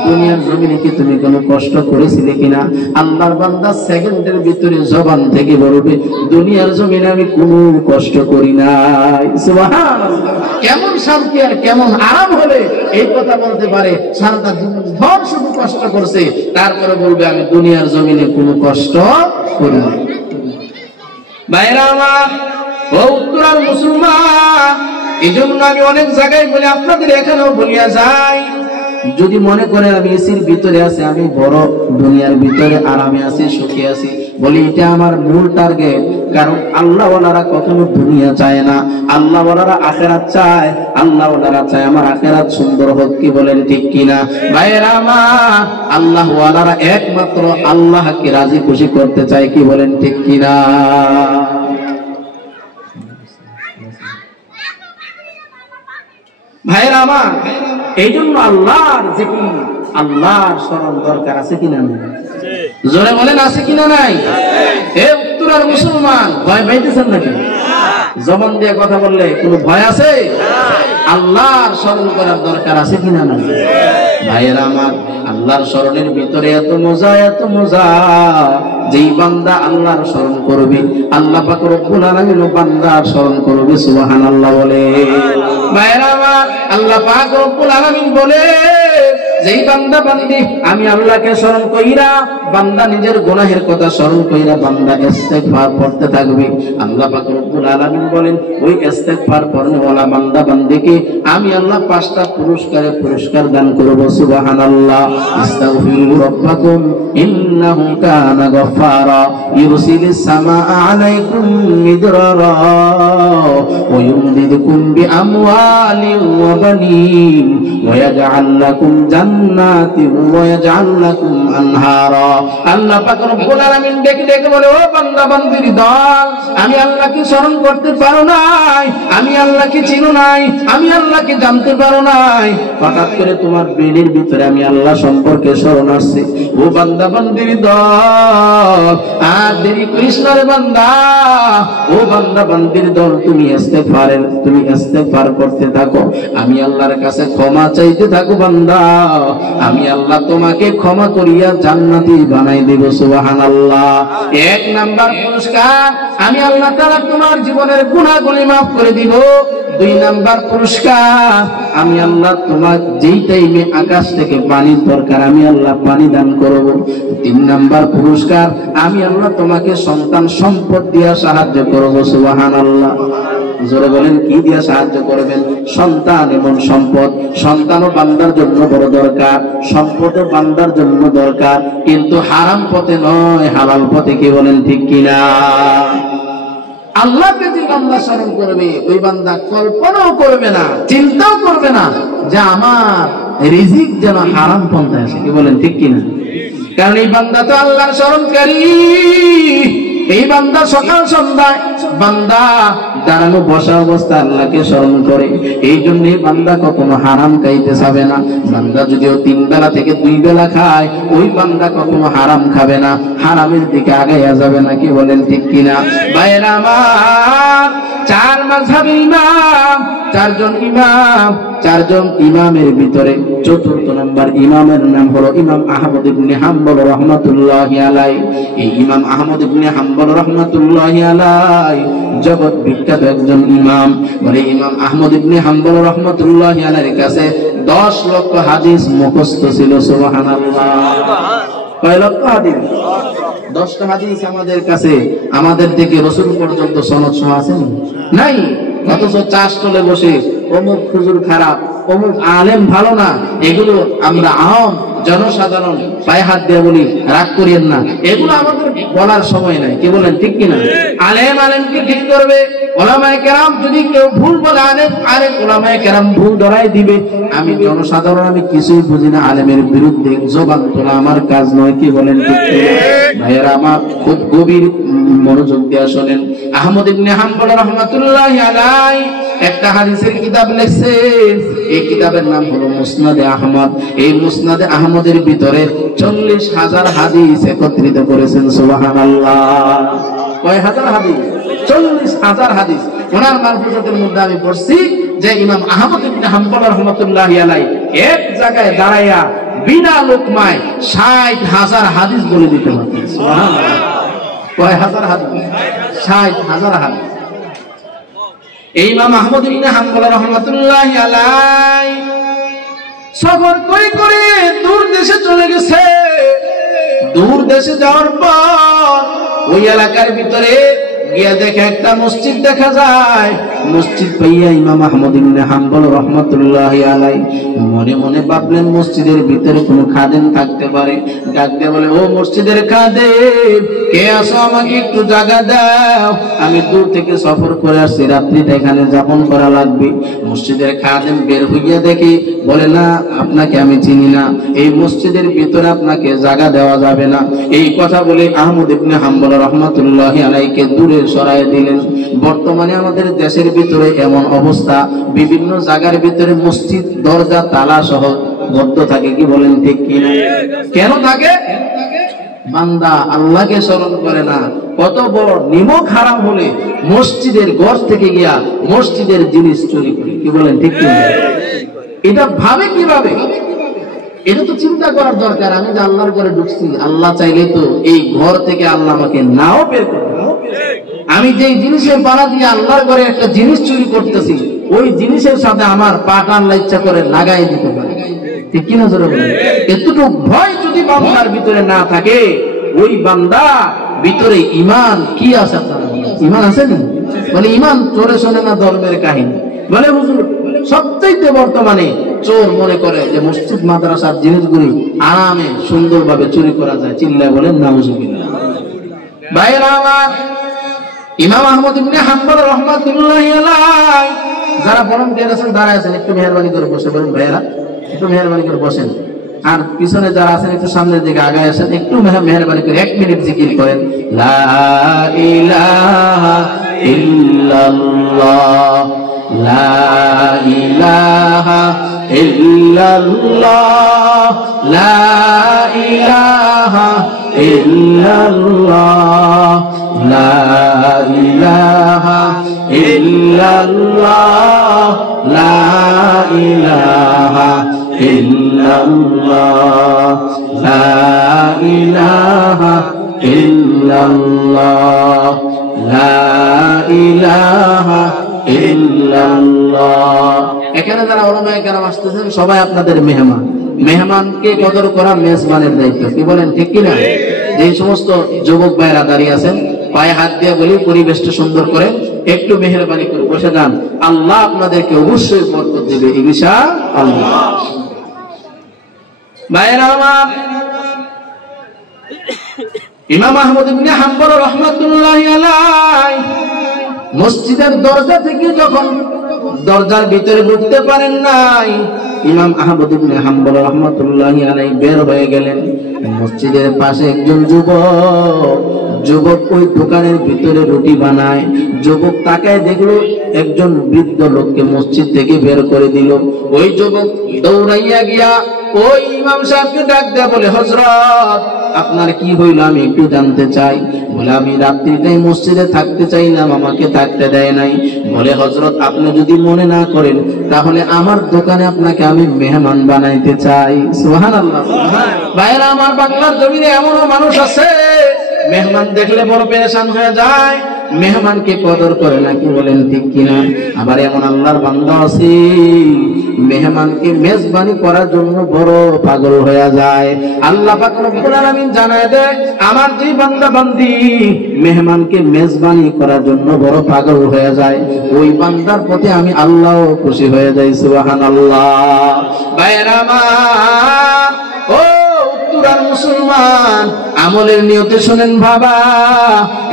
দুনিয়ার জমিনে কি তুমি কোনো কষ্ট করেছিলে কিনা? আল্লাহর বান্দা সেকেন্ডের ভিতরে জবান থেকে বলবে, দুনিয়ার জমিনে আমি কোনো কষ্ট করি নাই। সুবহানাল্লাহ! কেমন শান্তি আর কেমন আরাম হলে এই কথা বলতে পারে? সারাটা জীবন ভর শুধু কষ্ট করছে, তারপরে বলবে আমি দুনিয়ার জমিনে কোনো কষ্ট করি নাই। ভাইরা আমার, ও উত্তরার মুসলমান, এই জন্য আমি অনেক জায়গায় বলি, আপনাদের এখানেও বলিয়া যাই, যদি মনে করে আমি এসির ভিতরে আছি, আমি বড় দুনিয়ার ভিতরে আরামে আছি, সুখে আছি, বলি এটা আমার মূল টার্গেট। কারণ আল্লাহ ওয়ালারা কখনো দুনিয়া চায় না, আল্লাহ ওয়ালারা আখিরাত চায়। আল্লাহ ওয়ালারা চায় আমার আখিরাত সুন্দর হোক, কি বলেন ঠিক কিনা ভাইরা আমার? আল্লাহ ওয়ালারা একমাত্র আল্লাহকে রাজি খুশি করতে চায়, কি বলেন ঠিক কিনা? ভাইরা আমার, এই জন্য আল্লাহর জিকির, আল্লাহর স্মরণ দরকার আছে কিনা নাই? জোরে বলেন আছে কিনা নাই? এ উত্তরার মুসলমান, ভয় পাইতেছেন নাকি? জবান দিয়ে কথা বললে কোনো ভয় আছে? আল্লাহর স্মরণ করার দরকার আছে কিনা নাই? ভাইয়েরা আমার, আল্লাহর স্মরণের ভিতরে এত মজা, এত মজা। যেই বান্দা আল্লাহর স্মরণ করবে, আল্লাহ পাক রব্বুল আলামিন বান্দার স্মরণ করবে। সুবহানাল্লাহ বলে। ভাইয়েরা আমার, আল্লাহ পাক রব্বুল আলামিন বলে, যেই বান্দা বান্দি আমি আল্লাহকে স্মরণ কইরা, বান্দা নিজের গুনাহের কথা স্মরণ কইরা বান্দা ইস্তেগফার পড়তে থাকবে, আল্লাহ পাক রব্বুল আলামিন বলেন ওই ইস্তেগফার পড়নেওয়ালা বান্দা বান্দিকে আমি আল্লাহ 5টা পুরস্কার দান করব। সুবহানাল্লাহ। ইস্তাগফিরু রাব্বাকুম ইন্নাহু কানা গফফারা ইরসিলিস সামাআ আলাইকুম মিদরারা ওয়া ইউমদিদকুম বিআমওয়ালিন ওয়া বানিন ওয়া ইয়াজআল লাকুম জান্নাতিন ওয়া ইয়াজআল লাকুম আনহারা। আল্লাহ পাক রব্বুল আলামিন ডেকে ডেকে বলে, ও বান্দা বান্দির দল, আমি আল্লাহকে স্মরণ করতে পারো নাই, আমি আল্লাহকে চিনো নাই, আমি আল্লাহকে জানতে পারো নাই। হঠাৎ করে তোমার ব্রেনের ভিতরে আমি আল্লাহ সম্পর্কে স্মরণ আসছে। ও বান্দা বান্দির দল, আর দেরি করিস না রে বান্দা। ও বান্দা বান্দির দল, তুমি ইস্তেগফার করতে থাকো, আমি আল্লাহর কাছে ক্ষমা চাইতে থাকো বান্দা। আমি আল্লাহ তোমাকে ক্ষমা করিয়া জান্নাতি বানাই দেব। সুবহানাল্লাহ। 1 নাম্বার পুরস্কার, আমি আল্লাহ তাআলা তোমার জীবনের গুনাহগুলি মাফ করে দিব। 2 নাম্বার পুরস্কার, আমি আল্লাহ তোমার যেই টাইমে আকাশ থেকে পানির দরকার আমি আল্লাহ পানি দান করব। 3 নাম্বার পুরস্কার, আমি আল্লাহ তোমাকে সন্তান সম্পদ দিয়া সাহায্য করব। সুবহানাল্লাহ। জোরে বলেন, কি দিয়া সাহায্য করবেন? সন্তান এবং সম্পদ। সন্তানও বান্দার জন্য বড় দরকার, সম্পদও বান্দার জন্য দরকার, কিন্তু হারাম পথে নয়, হালাল পথে, কি বলেন ঠিক কিনা? আল্লাহকে যে বান্দা স্মরণ করবে, ওই বান্দা কল্পনাও করবে না, চিন্তাও করবে না যে আমার রিজিক যেন হারাম পন্থায় আসে, কি বলেন ঠিক কিনা? কারণ এই বান্দা তো আল্লাহর স্মরণকারী। এই বান্দা সকাল সন্ধ্যায় বান্দা দাঁড়ানো বসা অবস্থা আল্লাহকে স্মরণ করে। এই জন্য বান্দা কখনো হারাম খাইতে যাবে না। বান্দা যদিও 3 বেলা থেকে 2 বেলা খায়, ওই বান্দা কখনো হারাম খাবে না, হারামের দিকে আগাইয়া যাবে না, কি বলেন ঠিক কিনা? ভাইরা আমার, 4 মাযহাবের ইমাম, 4 জন ইমাম, 4 জন ইমামের ভিতরে 4th নাম্বার ইমামের নাম হলো ইমাম আহমদ ইবনে হাম্বল রাহমাতুল্লাহি আলাইহি। এই ইমাম আহমদ ইবনে হাম্বল রাহমাতুল্লাহি আলাইহি জগৎ বিখ্যাত একজন ইমাম। বলে ইমাম আহমদ ইবনে হাম্বল রাহমাতুল্লাহি আলাইহির কাছে 10 লক্ষ হাদিস মুখস্থ ছিল। সুবহানাল্লাহ। কয় লক্ষ হাদিস? 10টা হাদিস আমাদের কাছে, আমাদের থেকে রাসূল পর্যন্ত সনদ সহ আছে নাই। অথচ চাষতলে বসে অমুক হুজুর খারাপ, অমুক আলেম ভালো না, এগুলো আমরা আম জনসাধারণ পায়ে হাত দিয়ে বলি, রাগ করিয়েন না, এগুলো আমাদের বলার সময় নাই, কি বলেন ঠিক কিনা? আলেম আলেমকে ঠিক করবে, ওলামায়ে কেরাম যদি কেউ ভুল বলে আরেক ওলামায়ে কেরাম ভুল ধরাই দিবে। আমি জনসাধারণ, আমি কিছুই বুঝি না, আলেমের বিরুদ্ধে জবান তোলা আমার কাজ নয়, কি বলেন ঠিক কিনা? ভাইয়েরা আমার, খুব গভীর মনোযোগ দিয়ে শোনেন। আহমদ ইবনে হাম্বল রাহমাতুল্লাহি আলাইহি একটা হাদিসের কিতাব লিখছেন। এই কিতাবের নাম হলো মুসনাদে আহমদ। এই মুসনাদে আহমদের ভিতরে 40,000 হাদিস একত্রিত করেছেন। সুবহানাল্লাহ। কয় হাজার হাদিস? 40,000 হাদিস। ওনার মারফুজাতের মধ্যে আমি পড়ছি যে ইমাম আহমদ ইবনে হাম্বল রাহমাতুল্লাহি আলাইহি এক জায়গায় দাঁড়াইয়া বিনা লোকমায় 60,000 হাদিস বলে দিতে পারতেন। সুবহানাল্লাহ। কয় হাজার হাদিস? 60,000 হাদিস। এই ইমাম আহমদ ইবনে হাম্বল রাহমাতুল্লাহি আলাইহি সফর করে করে দূর দেশে চলে গেছে। দূর দেশে যাওয়ার পর ওই এলাকার ভিতরে গিয়া দেখে একটা মসজিদ দেখা যায়। মসজিদ পাইয়া ইমাম আহমদ ইবনে হাম্বল রাহমাতুল্লাহি আলাইহি মনে মনে ভাবলেন মসজিদের ভিতরে কোনো খাদেম থাকতে পারে। ডাক দিয়ে বলে, ও মসজিদের খাদেম, কে আছো? আমাকে একটু জায়গা দাও, আমি দূর থেকে সফর করে আসছি, রাত্রিটা এখানে যাপন করা লাগবে। মসজিদের খাদেম বের হইয়া দেখি, বলে, না, আপনাকে আমি চিনি না, এই মসজিদের ভিতরে আপনাকে জায়গা দেওয়া যাবে না। এই কথা বলে আহমদ ইবনে হাম্বল রাহমাতুল্লাহি আলাইহিকে দূরে সরায় দিলেন। বর্তমানে আমাদের দেশের ভিতরে এমন অবস্থা, বিভিন্ন জায়গার ভিতরে মসজিদ দরজা তালা সহ বদ্ধ থাকে, কি বলেন ঠিক কিনা? কেন থাকে? বান্দা আল্লাহকে স্মরণ করে না। কত বড় নিমক হারাম হলে মসজিদের ঘর থেকে গিয়া মসজিদের জিনিস চুরি করে, কি বলেন ঠিক কিনা? এটা ভাবে কিভাবে? এটা তো চিন্তা করার দরকার। আমি যে আল্লাহর ঘরে ঢুকছি, আল্লাহ চাইলে তো এই ঘর থেকে আল্লাহ আমাকে নাও বের করবে। আমি যে জিনিসের পাড়া দিয়ে আল্লাহর ঘরে একটা জিনিস চুরি করতেছি, ওই জিনিসের সাথে আমার পাটা আল্লাহ ইচ্ছা করে লাগাই দিতে পারে, ঠিক কিনা? জোরে বলেন। এতটুকু ভয় যদি বান্দার ভিতরে না থাকে, ওই বান্দা ভিতরে ইমান কি আছে? আপনারা ইমান আছে না? বলে ইমান চোরে শোনে না ধর্মের কাহিনী। বলে হুজুর, সবচাইতে বর্তমানে চোর মনে করে যে মসজিদ মাদ্রাসার জিনিসগুলি আরামে সুন্দরভাবে চুরি করা যায়। চিল্লায় বলেন নাউজুবিল্লাহ। ভাইরা আমার, ইমাম আহমদ ইবনে হাম্বল রাহমাতুল্লাহি আলাইহি যারা ভলান্টিয়ার আছেন, দাঁড়ায় আছেন, একটু মেহেরবানি করে বসে বলুন। ভাইরা একটু মেহেরবানি করে বসেন। আর পিছনে যারা আছেন একটু সামনের দিকে আগায় আসেন, একটু মেহেরবানি করে 1 মিনিট জিকির করেন, লা ইলাহা ইল্লাল্লাহ, লা ইলাহা ইল্লাল্লাহ, লা ইলাহা ইল্লাল্লাহ, লা ইলাহা ইল্লাল্লাহ, লা ইলাহা ইল্লাল্লাহ, লা ইলাহা ইল্লাল্লাহ, লা ইলাহা ইল্লাল্লাহ। এখানে যারা ওলামায়ে কেরাম আসতেছেন সবাই আপনাদের মেহমান। মেহমানকে কদর করা মেজবানের দায়িত্ব, কি বলেন ঠিক কিনা? যে সমস্ত যুবক ভাইরা দাঁড়িয়ে আছেন, পায়ে হাত দিয়ে বলি পরিবেশটা সুন্দর করে একটু মেহেরবানি করে বসে যান। আল্লাহ আপনাদেরকে অবশ্যই বরকত দিবে ইনশাআল্লাহ। ভাইরা আমার, ইমাম আহমদ ইবনে হাম্বল রাহমাতুল্লাহি আলাইহি মসজিদের দরজা থেকে যখন দরজার ভিতরে ঢুকতে পারেন নাই, ইমাম আহমদ ইবনে হাম্বল রাহমাতুল্লাহি আলাইহি বের হয়ে গেলেন। মসজিদের পাশে একজন যুবক ওই দোকানের ভিতরে রুটি বানায়। যুবক তাকায় দেখলো একজন বৃদ্ধ লোককে মসজিদ থেকে বের করে দিল। ওই যুবক দৌড়াইয়া গিয়া ওই ইমাম সাহেবকে ডাক দেয়া বলে, হযরত, আপনার কি হইল আমি একটু জানতে চাই। বলে, আমি রাত্রিটাই মসজিদে থাকতে চাইলাম, আমাকে থাকতে দেয় নাই। বলে, হযরত, আপনি যদি মনে না করেন তাহলে আমার দোকানে আপনাকে আমি মেহমান বানাইতে চাই। সুবহানাল্লাহ। ভাইরা আমার, বাংলার জমিনে এমনও মানুষ আছে মেহমান দেখলে বড় পেরেশান হয়ে যায়, মেহমানকে কদর করে না, কি বলেন ঠিক কিনা? আবার এমন আল্লাহর বান্দা আছে মেহমানকে মেজবানি করার জন্য বড় পাগল হয়ে যায়। আল্লাহ পাক রব্বুল আলামিন জানায় দেয়, আমার যে বান্দা বান্দি মেহমানকে মেজবানি করার জন্য বড় পাগল হয়ে যায়, ওই বান্দার প্রতি আমি আল্লাহ খুশি হয়ে যাই। সুবহানাল্লাহ। ভাইরা আমার, ও উত্তরার মুসলমান, আমলের নিয়তে শুনেন বাবা।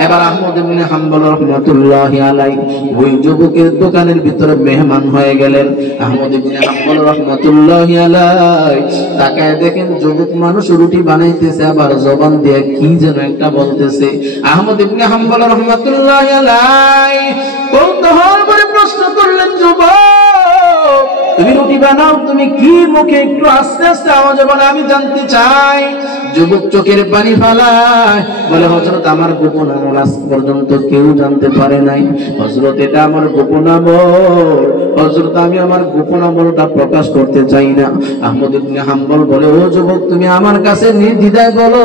এবার আহমদ ইবনে হাম্বল রাহমাতুল্লাহি আলাইহি ওই যুবকের দোকানের ভিতরে মেহমান হয়ে গেলেন। আহমদ ইবনে হাম্বল রাহমাতুল্লাহি আলাইহি তাকায় দেখেন যুবক মানুষ রুটি বানাইতেছে, আবার জবান দিয়ে কি যেন একটা বলতেছে। আহমদ ইবনে হাম্বল রাহমাতুল্লাহি আলাইহি কৌতূহল করে প্রশ্ন করলেন, যুবক, তুমি রুটি বানাও, তুমি কি মুখে একটু আস্তে আস্তে আওয়াজে বলে, আমি জানতে চাই। যুবক চোখের পানি ফালায়, বলে, হযরত, আমার গোপন আমল আজ পর্যন্ত কেউ জানতে পারে নাই। হযরত, এটা আমার গোপন আমল, হযরত, আমি আমার গোপন আমলটা প্রকাশ করতে চাই না। আহমদ ইবনে হাম্বল বলে, ও যুবক, তুমি আমার কাছে নির্দ্বিধায় বলো,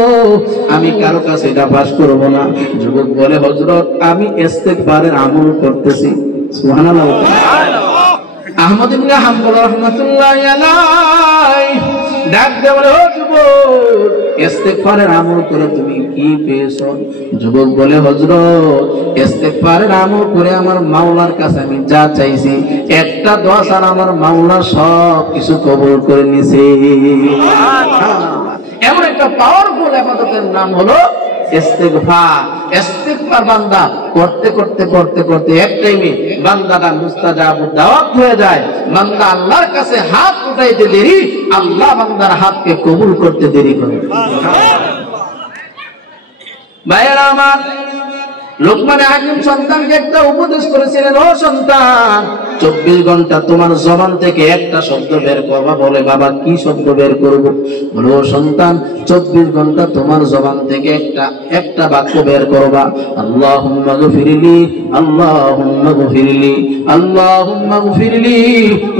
আমি কারো কাছে এটা ফাঁস করব না। যুবক বলে, হযরত, আমি ইস্তেগফারের আমল করতেছি। সুবহানাল্লাহ। আহমদ ইবনে হাম্বল রাহমাতুল্লাহি আলাইহি ডাক দিয়ে বলে, ও যুবক, ইস্তেগফারের আমল করে তুমি কি পেয়েছো? যুবক বলে হুজুর ইস্তেগফারের আমল করে আমার মাওলার কাছে আমি যা চাইছি একটা দোয়া ছাড়া আমার মাওলা সব কিছু কবুল করে নিয়েছে। এমন একটা পাওয়ারফুল ইবাদতের নাম হলো ইস্তেগফার। ইস্তেগফার বান্দা করতে করতে করতে করতে এক টাইমে বান্দাটা মুস্তাজাবুদ দাওয়াত হয়ে যায়। বান্দা আল্লাহর কাছে হাত উঠাইতে দেরি, আল্লাহ বান্দার হাতকে কবুল করতে দেরি করে। ভাইয়েরা আমার, লোকমান হাকিম সন্তানকে একটা উপদেশ করেছিলেন, ও সন্তান 24 ঘন্টা তোমার জবান থেকে একটা শব্দ বের করবা। বলে বাবা কি শব্দ বের করব? বলে ও সন্তান 24 ঘন্টা তোমার জবান থেকে একটা বাক্য বের করবা, আল্লাহুম্মা গফিরলি, আল্লাহুম্মা গফিরলি, আল্লাহুম্মা গফিরলি।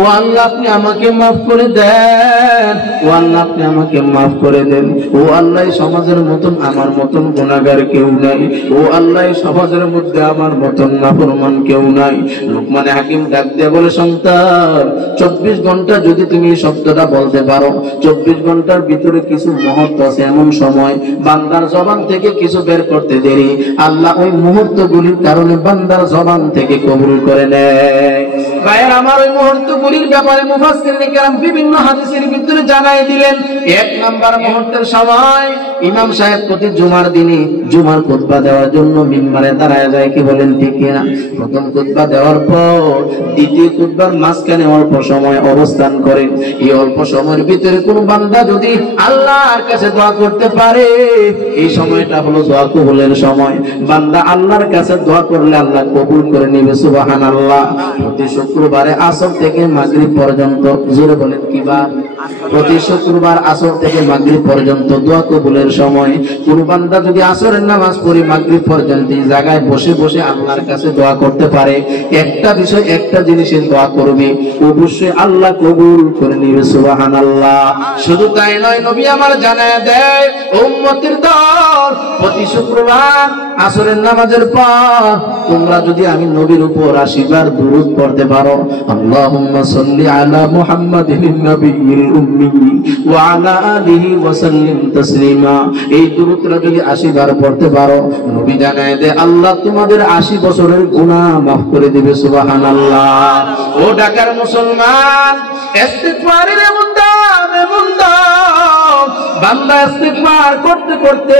ও আল্লাহ আপনি আমাকে মাফ করে দেন, ও আল্লাহ আপনি আমাকে মাফ করে দেন। ও আল্লাহ সমাজের মতন আমার মতন গুনাহগার কেউ নাই, ও আল্লাহ সমাজের মধ্যে আমার মতন নাফরমান কেউ নাই। লোকমান হাকিম ডাক দিয়ে বলে সন্তান 24 ঘন্টা যদি তুমি এই শব্দটা বলতে পারো, 24 ঘন্টার ভিতরে কিছু মুহূর্ত আছে এমন সময় বান্দার জবান থেকে কিছু বের করতে দেরি, আল্লাহ ওই মুহূর্তগুলির কারণে বান্দার জবান থেকে কবুল করে নেয়। ভাইয়ের আমার, ওই মুহূর্তগুলির ব্যাপারে মুফাসসিরিনে কেরাম বিভিন্ন হাদিসের ভিতরে জানাই দিলেন। 1 নাম্বার মুহূর্তের সময় ইমাম সাহেব প্রতি জুমার দিনে জুমার খুতবা দেওয়ার জন্য মিম্বারে দাঁড়ায় যায়, কি বলেন ঠিক কিনা? প্রথম খুতবা দেওয়ার পর দ্বিতীয় খুতবার মাঝখানে অল্প সময় অবস্থান করেন। এই অল্প সময়ের ভিতরে কোন বান্দা যদি আল্লাহর কাছে দোয়া করতে পারে, এই সময়টা হলো দোয়া কবুলের সময়। বান্দা আল্লাহর কাছে দোয়া করলে আল্লাহ কবুল করে নেবে, সুবহানাল্লাহ। প্রতি শুক্রবারে আসর থেকে মাগরিব পর্যন্ত, জোরে বলেন কি বার? প্রতি শুক্রবার আসর থেকে মাগরিব পর্যন্ত দোয়া কবুলের সময়। কোন বান্দা যদি আসরের নামাজ পড়ে মাগরিব পর্যন্ত এই জায়গায় বসে বসে আল্লাহর কাছে দোয়া করতে পারে, একটা বিষয় একটা জিনিসের দোয়া করবে, অবশ্যই আল্লাহ কবুল করে নেবে, সুবহানাল্লাহ। শুধু তাই নয়, নবী আমার জানায় দেয় উম্মতের দল প্রতি শুক্রবার আসরের নামাজের পর তোমরা যদি আমি নবীর উপর 80 বার দুরূদ পড়তে পারো, আল্লাহুম্মা সাল্লি আলা মুহাম্মাদিন নবিয়্যিল উম্মি ওয়া আলা আলিহি ওয়া সাল্লিম তাসলিমা, এই দুরূদটা যদি 80 বার পড়তে পারো, নবী জানায় দেয় আল্লাহ তোমাদের 80 বছরের গুনাহ মাফ করে দিবে, সুবহানাল্লাহ। ও ঢাকার মুসলমান, ইস্তিগফারের এমন দাম, এমন দাম, বান্দা ইস্তিগফার করতে করতে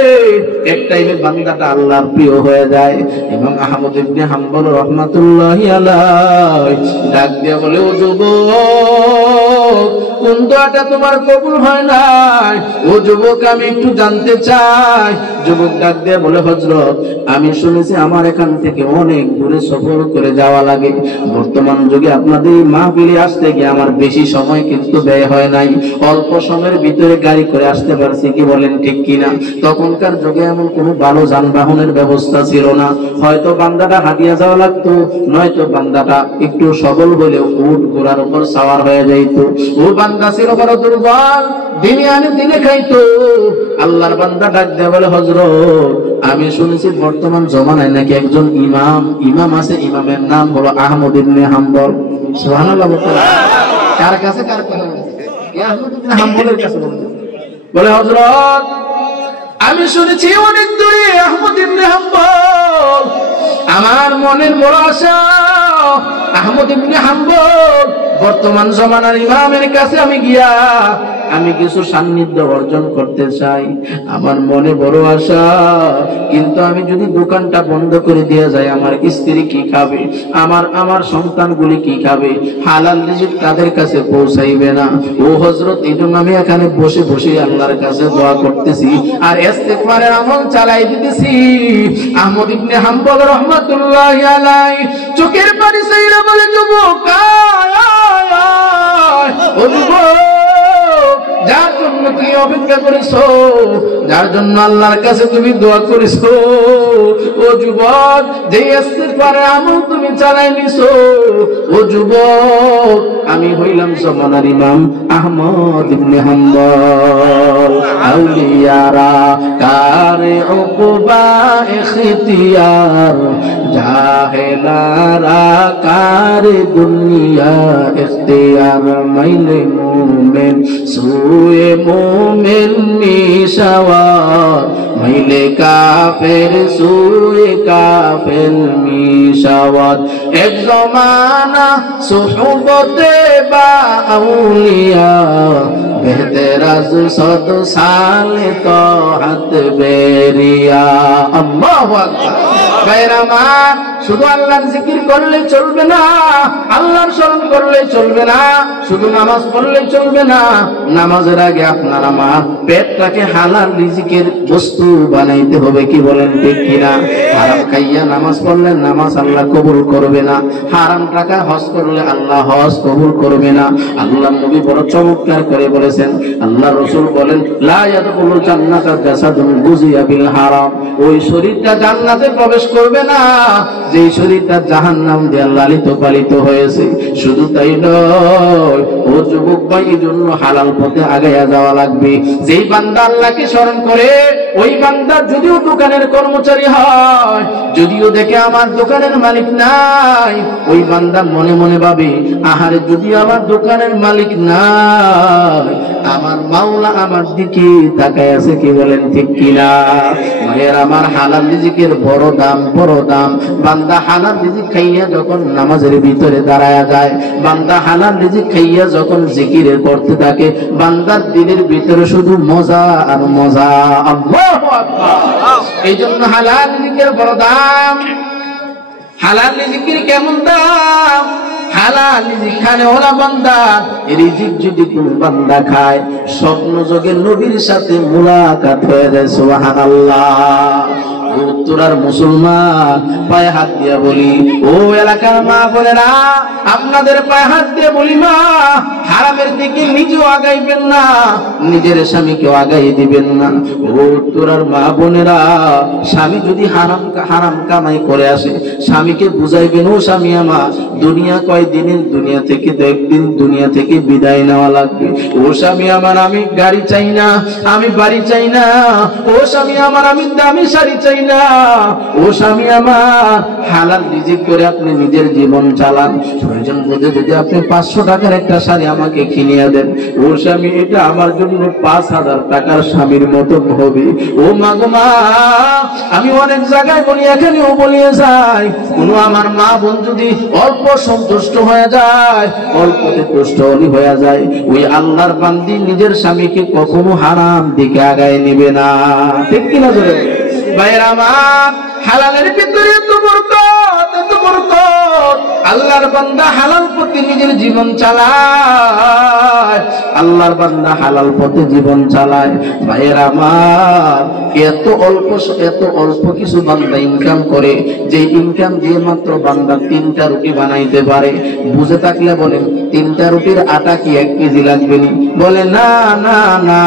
এক টাইমে বান্দাটা আল্লাহর প্রিয় হয়ে যায়। ইমাম আহমদ ইবনে হাম্বল রাহমাতুল্লাহি আলাইহি ডাক দিয়ে বলে, ও যুবক কোন দোয়াটা তোমার কবুল হয় নাই? ও যুবক আমি একটু জানতে চাই। যুবক ডাক দিয়ে বলে, হযরত আমি শুনেছি আমার এখান থেকে অনেক দূরে সফর করে যাওয়া লাগে। বর্তমান যুগে আপনাদের এই মাহফিলে আসতে গিয়ে আমার বেশি সময় কিন্তু ব্যয় হয় নাই, অল্প সময়ের ভিতরে গাড়ি করে আসতে পারছি, কি বলেন ঠিক কিনা? তখনকার যুগে এমন কোনো ভালো যানবাহনের ব্যবস্থা ছিল না, হয়তো বান্দাটা হাঁটিয়া যাওয়া লাগতো, নয়তো বান্দাটা একটু সবল হলেও উট ঘোড়ার উপর সাওয়ার হয়ে যাইতো। ও বান্দা ছিল বড় দুর্বল, দিনে আনে দিনে খাইতো। আল্লাহর বান্দা ডাক দেয়া বলে, হযরত আমি শুনেছি বর্তমান জমানায় নাকি একজন ইমাম আছে, ইমামের নাম হলো আহমদ ইবনে হাম্বল। সুবহানাল্লাহ। কার কাছে কার কথা বলছে? আহমদ ইবনে হাম্বলের কাছে বলে, হযরত আমি শুনেছি অনেক দূরে আহমদ ইবনে হাম্বল, আমার মনের বড় আশা আহমদ ইবনে হাম্বল বর্তমান জমানার ইমামের কাছে আমি গিয়া আমি কিছু সান্নিধ্য অর্জন করতে চাই। আমার মনে বড় আশা, কিন্তু আমি যদি দোকানটা বন্ধ করে দিয়ে যাই আমার স্ত্রী কি খাবে, আমার সন্তানগুলি কি খাবে, হালাল রিজিক তাদের কাছে পৌঁছাইবে না। ও হযরত এইজন্য আমি এখানে বসে বসে আল্লাহর কাছে দোয়া করতেছি আর ইস্তিগফারের আমল চালাই দিতেছি। আহমদ ইবনে হাম্বল রাহমাতুল্লাহি আলাইহি চোখের পানি ছেড়ে বলে, যুবক ও যুবক, যার জন্য তুমি অপেক্ষা করেছো, যার জন্য আল্লাহর কাছে তুমি দোয়া করেছো, ও যুবক যে ইস্তিগফারের আমল তুমি চালাই নিছো, ও যুবক আমি হইলাম জমানার ইমাম আহমদ ইবনে হাম্বল। আউলিয়ারা কারে উকবা ইখতিয়ার জাহেলারা কার দুনিয়া ইখতিয়ার মাইলে মুমিন সুয়ে মুমিন মিশাওয়ার মাইলে কাফের সুয়ে কাফের মিশাওয়ার এক জমানা সুহবতে বা আউলিয়া বেহতেরাজ সদ সালে তো হাত বেরিয়া আল্লাহু আকবার বাইরামান শুধু আল্লাহর জিকির করলে চলবে না আল্লাহর স্মরণ করলে চলবে না শুধু নামাজ পড়লে চলবে না নামাজের আগে আপনার আমার পেটটাকে হালাল রিজিকের বস্তু বানাইতে হবে কি বলেন ঠিক কিনা হারাম খাইয়া নামাজ পড়লে নামাজ আল্লাহ কবুল করবে না হারাম টাকা হজ করলে আল্লাহ হজ কবুল করবে না আল্লাহ নবী বড় চমৎকার করে বলেছেন আল্লাহ রাসূল বলেন লা ইয়াদখুলুল জান্নাতা জাসাদুন গুজিয়া বিল হারাম ওই শরীরটা জান্নাতে প্রবেশ করবে না যেই শরীরটা জাহান্নাম দিয়ে লালিত পালিত হয়েছে শুধু তাই নয় ও যুবক ভাই এই জন্য হালাল পথে আগায়া যাওয়া লাগবে যেই বান্দা আল্লাহকে স্মরণ করে ওই বান্দা যদিও দোকানের কর্মচারী হয় যদিও দেখে আমার দোকানের মালিক নাই ওই বান্দা মনে মনে ভাবে আহারে যদি আমার দোকানের মালিক নাই আমার মাওলা আমার দিকে তাকায় আছে কি বলেন ঠিক কিনা মায়ের আমার হালাল রিজিকের বড় দাম বান্দা হালাল রিজিক খাইয়া যখন নামাজের ভিতরে দাঁড়ায়া যায় বান্দা হালাল রিজিক খাইয়া যখন জিকিরের করতে থাকে বান্দার দিলের ভিতরে শুধু মজা আর মজা আল্লাহু আকবার এইজন্য হালাল রিজিকের বড় দাম হালাল রিজিকের কেমন দাম হালাল রিজিক খানে ওরা বান্দা রিজিক যদি কোন বান্দা খায় স্বপ্ন যোগে নবীর সাথে মুলাকাত হয়ে যায় সুবহানাল্লাহ উত্তরার মুসলমান পায়ে হাত দিয়া বলি ও এলাকার মা বোনেরা আপনাদের পায়ে হাত দিয়ে বলি মা হারামের দিকে নিজেও আগাইবেন না নিজের স্বামীকেও আগাই দিবেন না ও উত্তরার মা বোনেরা স্বামী যদি হারাম কামাই করে আসে স্বামীকে বুঝাইবেন ও স্বামী আমার দুনিয়া কয়দিনের দুনিয়া থেকে তো একদিন দুনিয়া থেকে বিদায় নেওয়া লাগবে ও স্বামী আমার আমি গাড়ি চাই না আমি বাড়ি চাই না ও স্বামী আমার আমি দামি শাড়ি চাই না ও স্বামী আমার হালাল রিজিক করে আপনি নিজের জীবন চালান প্রয়োজন বোধে যদি আপনি 500 টাকার একটা শাড়ি আমাকে কিনিয়ে দেন ও স্বামী এটা আমার জন্য 5000 টাকার স্বামীর মতন হবে ও মা গো মা আমি অনেক জায়গায় বলি এখানেও বলিয়ে যাই কোন আমার মা বোন যদি অল্প সন্তুষ্ট হয়ে যায় অল্পতে তুষ্ট হয়ে যায় ওই আল্লাহর বান্দি নিজের স্বামীকে কখনো হারাম দিকে আগায় নেবে না ঠিক কিনা জোরে ভাইরা আমার হালালের ভিতরে এত বরকত আল্লাহর বান্দা হালাল পথে নিজের জীবন চালায় আল্লাহর বান্দা হালাল পথে জীবন চালায় ভাইরা আমার এত অল্প কিছু বান্দা ইনকাম করে যে ইনকাম দিয়ে মাত্র বান্দা 3টা রুটি বানাইতে পারে বুঝে থাকলে বলেন 3টা রুটির আটা কি 1 কেজি লাগবে নি বলে না না না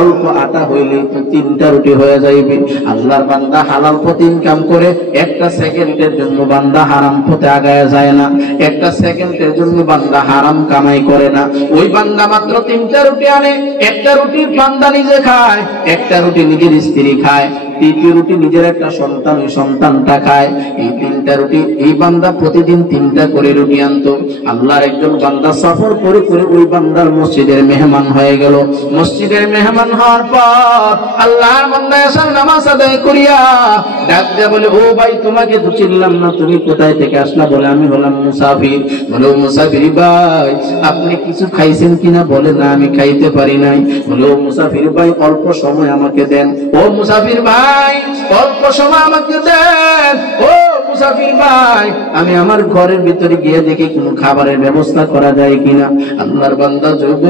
অল্প আটা হইলেই তো 3টা রুটি হয়ে যাইবে আল্লাহর বান্দা হালাল পথে ইনকাম করে একটা সেকেন্ডের জন্য বান্দা হারাম পথে আগায় যায় না একটা সেকেন্ডের জন্য বান্দা হারাম কামাই করে না ওই বান্দা মাত্র 3টা রুটি আনে একটা রুটি বান্দা নিজে খায় একটা রুটি নিজের স্ত্রী খায় 3টি রুটি নিজের একটা সন্তান ওই সন্তানটা খায় এই 3টা রুটি এই বান্দা প্রতিদিন 3টা করে রুটি আনতো আল্লাহর একজন বান্দা সফর করে করে ওই বান্দার মসজিদের মেহমান হয়ে গেল মসজিদের মেহমান হওয়ার পর আল্লাহর বান্দা এসার নামাজ আদায় করিয়া ডাক দেয়া বলে ও ভাই তোমাকে তো চিনলাম না তুমি কোথায় থেকে আসলা বলে আমি হলাম মুসাফির বলে ও মুসাফির ভাই আপনি কিছু খাইছেন কিনা বলে না আমি খাইতে পারি নাই বলে ও মুসাফির ভাই অল্প সময় আমাকে দেন ও মুসাফির ভাই অল্প সময় আমাকে দেন ও মুসাফির ভাই আমি আমার ঘরের ভিতরে গিয়ে দেখি কোনো খাবারের ব্যবস্থা করা যায় কিনা আল্লাহর বান্দা যোগ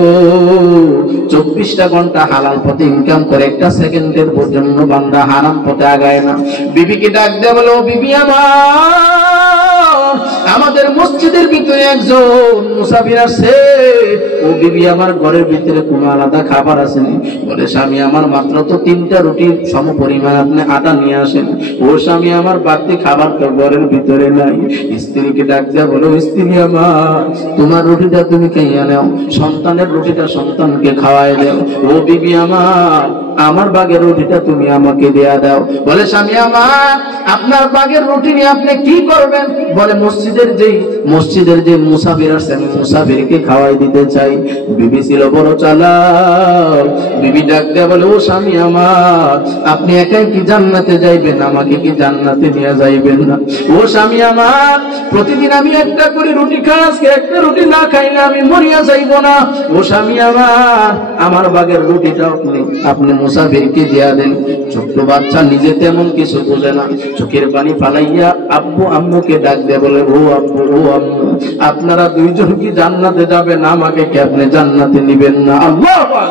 24টা ঘন্টা হালাল পথে ইনকাম করে একটা সেকেন্ডের পর্যন্ত বান্দা হারাম পথে আগায় না বিবিকে ডাক দেয়া বলে ও বিবি আমাদের মসজিদের ভিতরে একজন মুসাফির আছে ও বিবি আমার ঘরের ভিতরে কোনো আলাদা খাবার আছে নি বলে স্বামী আমার মাত্র তো 3টা রুটির সমপরিমাণ আপনি আটা নিয়ে আসেন ও স্বামী আমার বাড়তি খাবার তো ঘরের ভিতরে নাই স্ত্রীকে ডাক দেয়া বলো স্ত্রী আমার তোমার রুটিটা তুমি খাইয়া নাও সন্তানের রুটিটা সন্তানকে খাওয়াই দাও ও বিবি আমার আমার বাগের রুটিটা তুমি আমাকে দেয়া দাও। বলে স্বামী আমার, আপনার বাগের রুটি নিয়ে আপনি কি করবেন? বলে মসজিদের যে মুসাফির আছে আমি মুসাফিরকে খাওয়াই দিতে চাই। বিবি ছিল বড় চালাক। বিবি ডাক দেয়া বলে, ও স্বামী আমার, আপনি একাই কি জান্নাতে যাইবেন? আমাকে কি জান্নাতে নিয়ে যাইবেন না? ও স্বামী আমার, প্রতিদিন আমি একটা করে রুটি খাই, আজকে একটা রুটি না খাইলে আমি মরিয়া যাইব না। ও স্বামী আমার বাগের রুটিটা আপনি মুসাফিরকে দিয়া দেন। ছোট্ট বাচ্চা নিজে তেমন কিছু বোঝে না, চোখের পানি ফালাইয়া আব্বু আম্মুকে ডাক দিয়ে বলে, ও আব্বু ও আম্মু, আপনারা দুইজন কি জান্নাতে যাবেন? আমাকে কি আপনি জান্নাতে নিবেন না? আল্লাহু আকবার।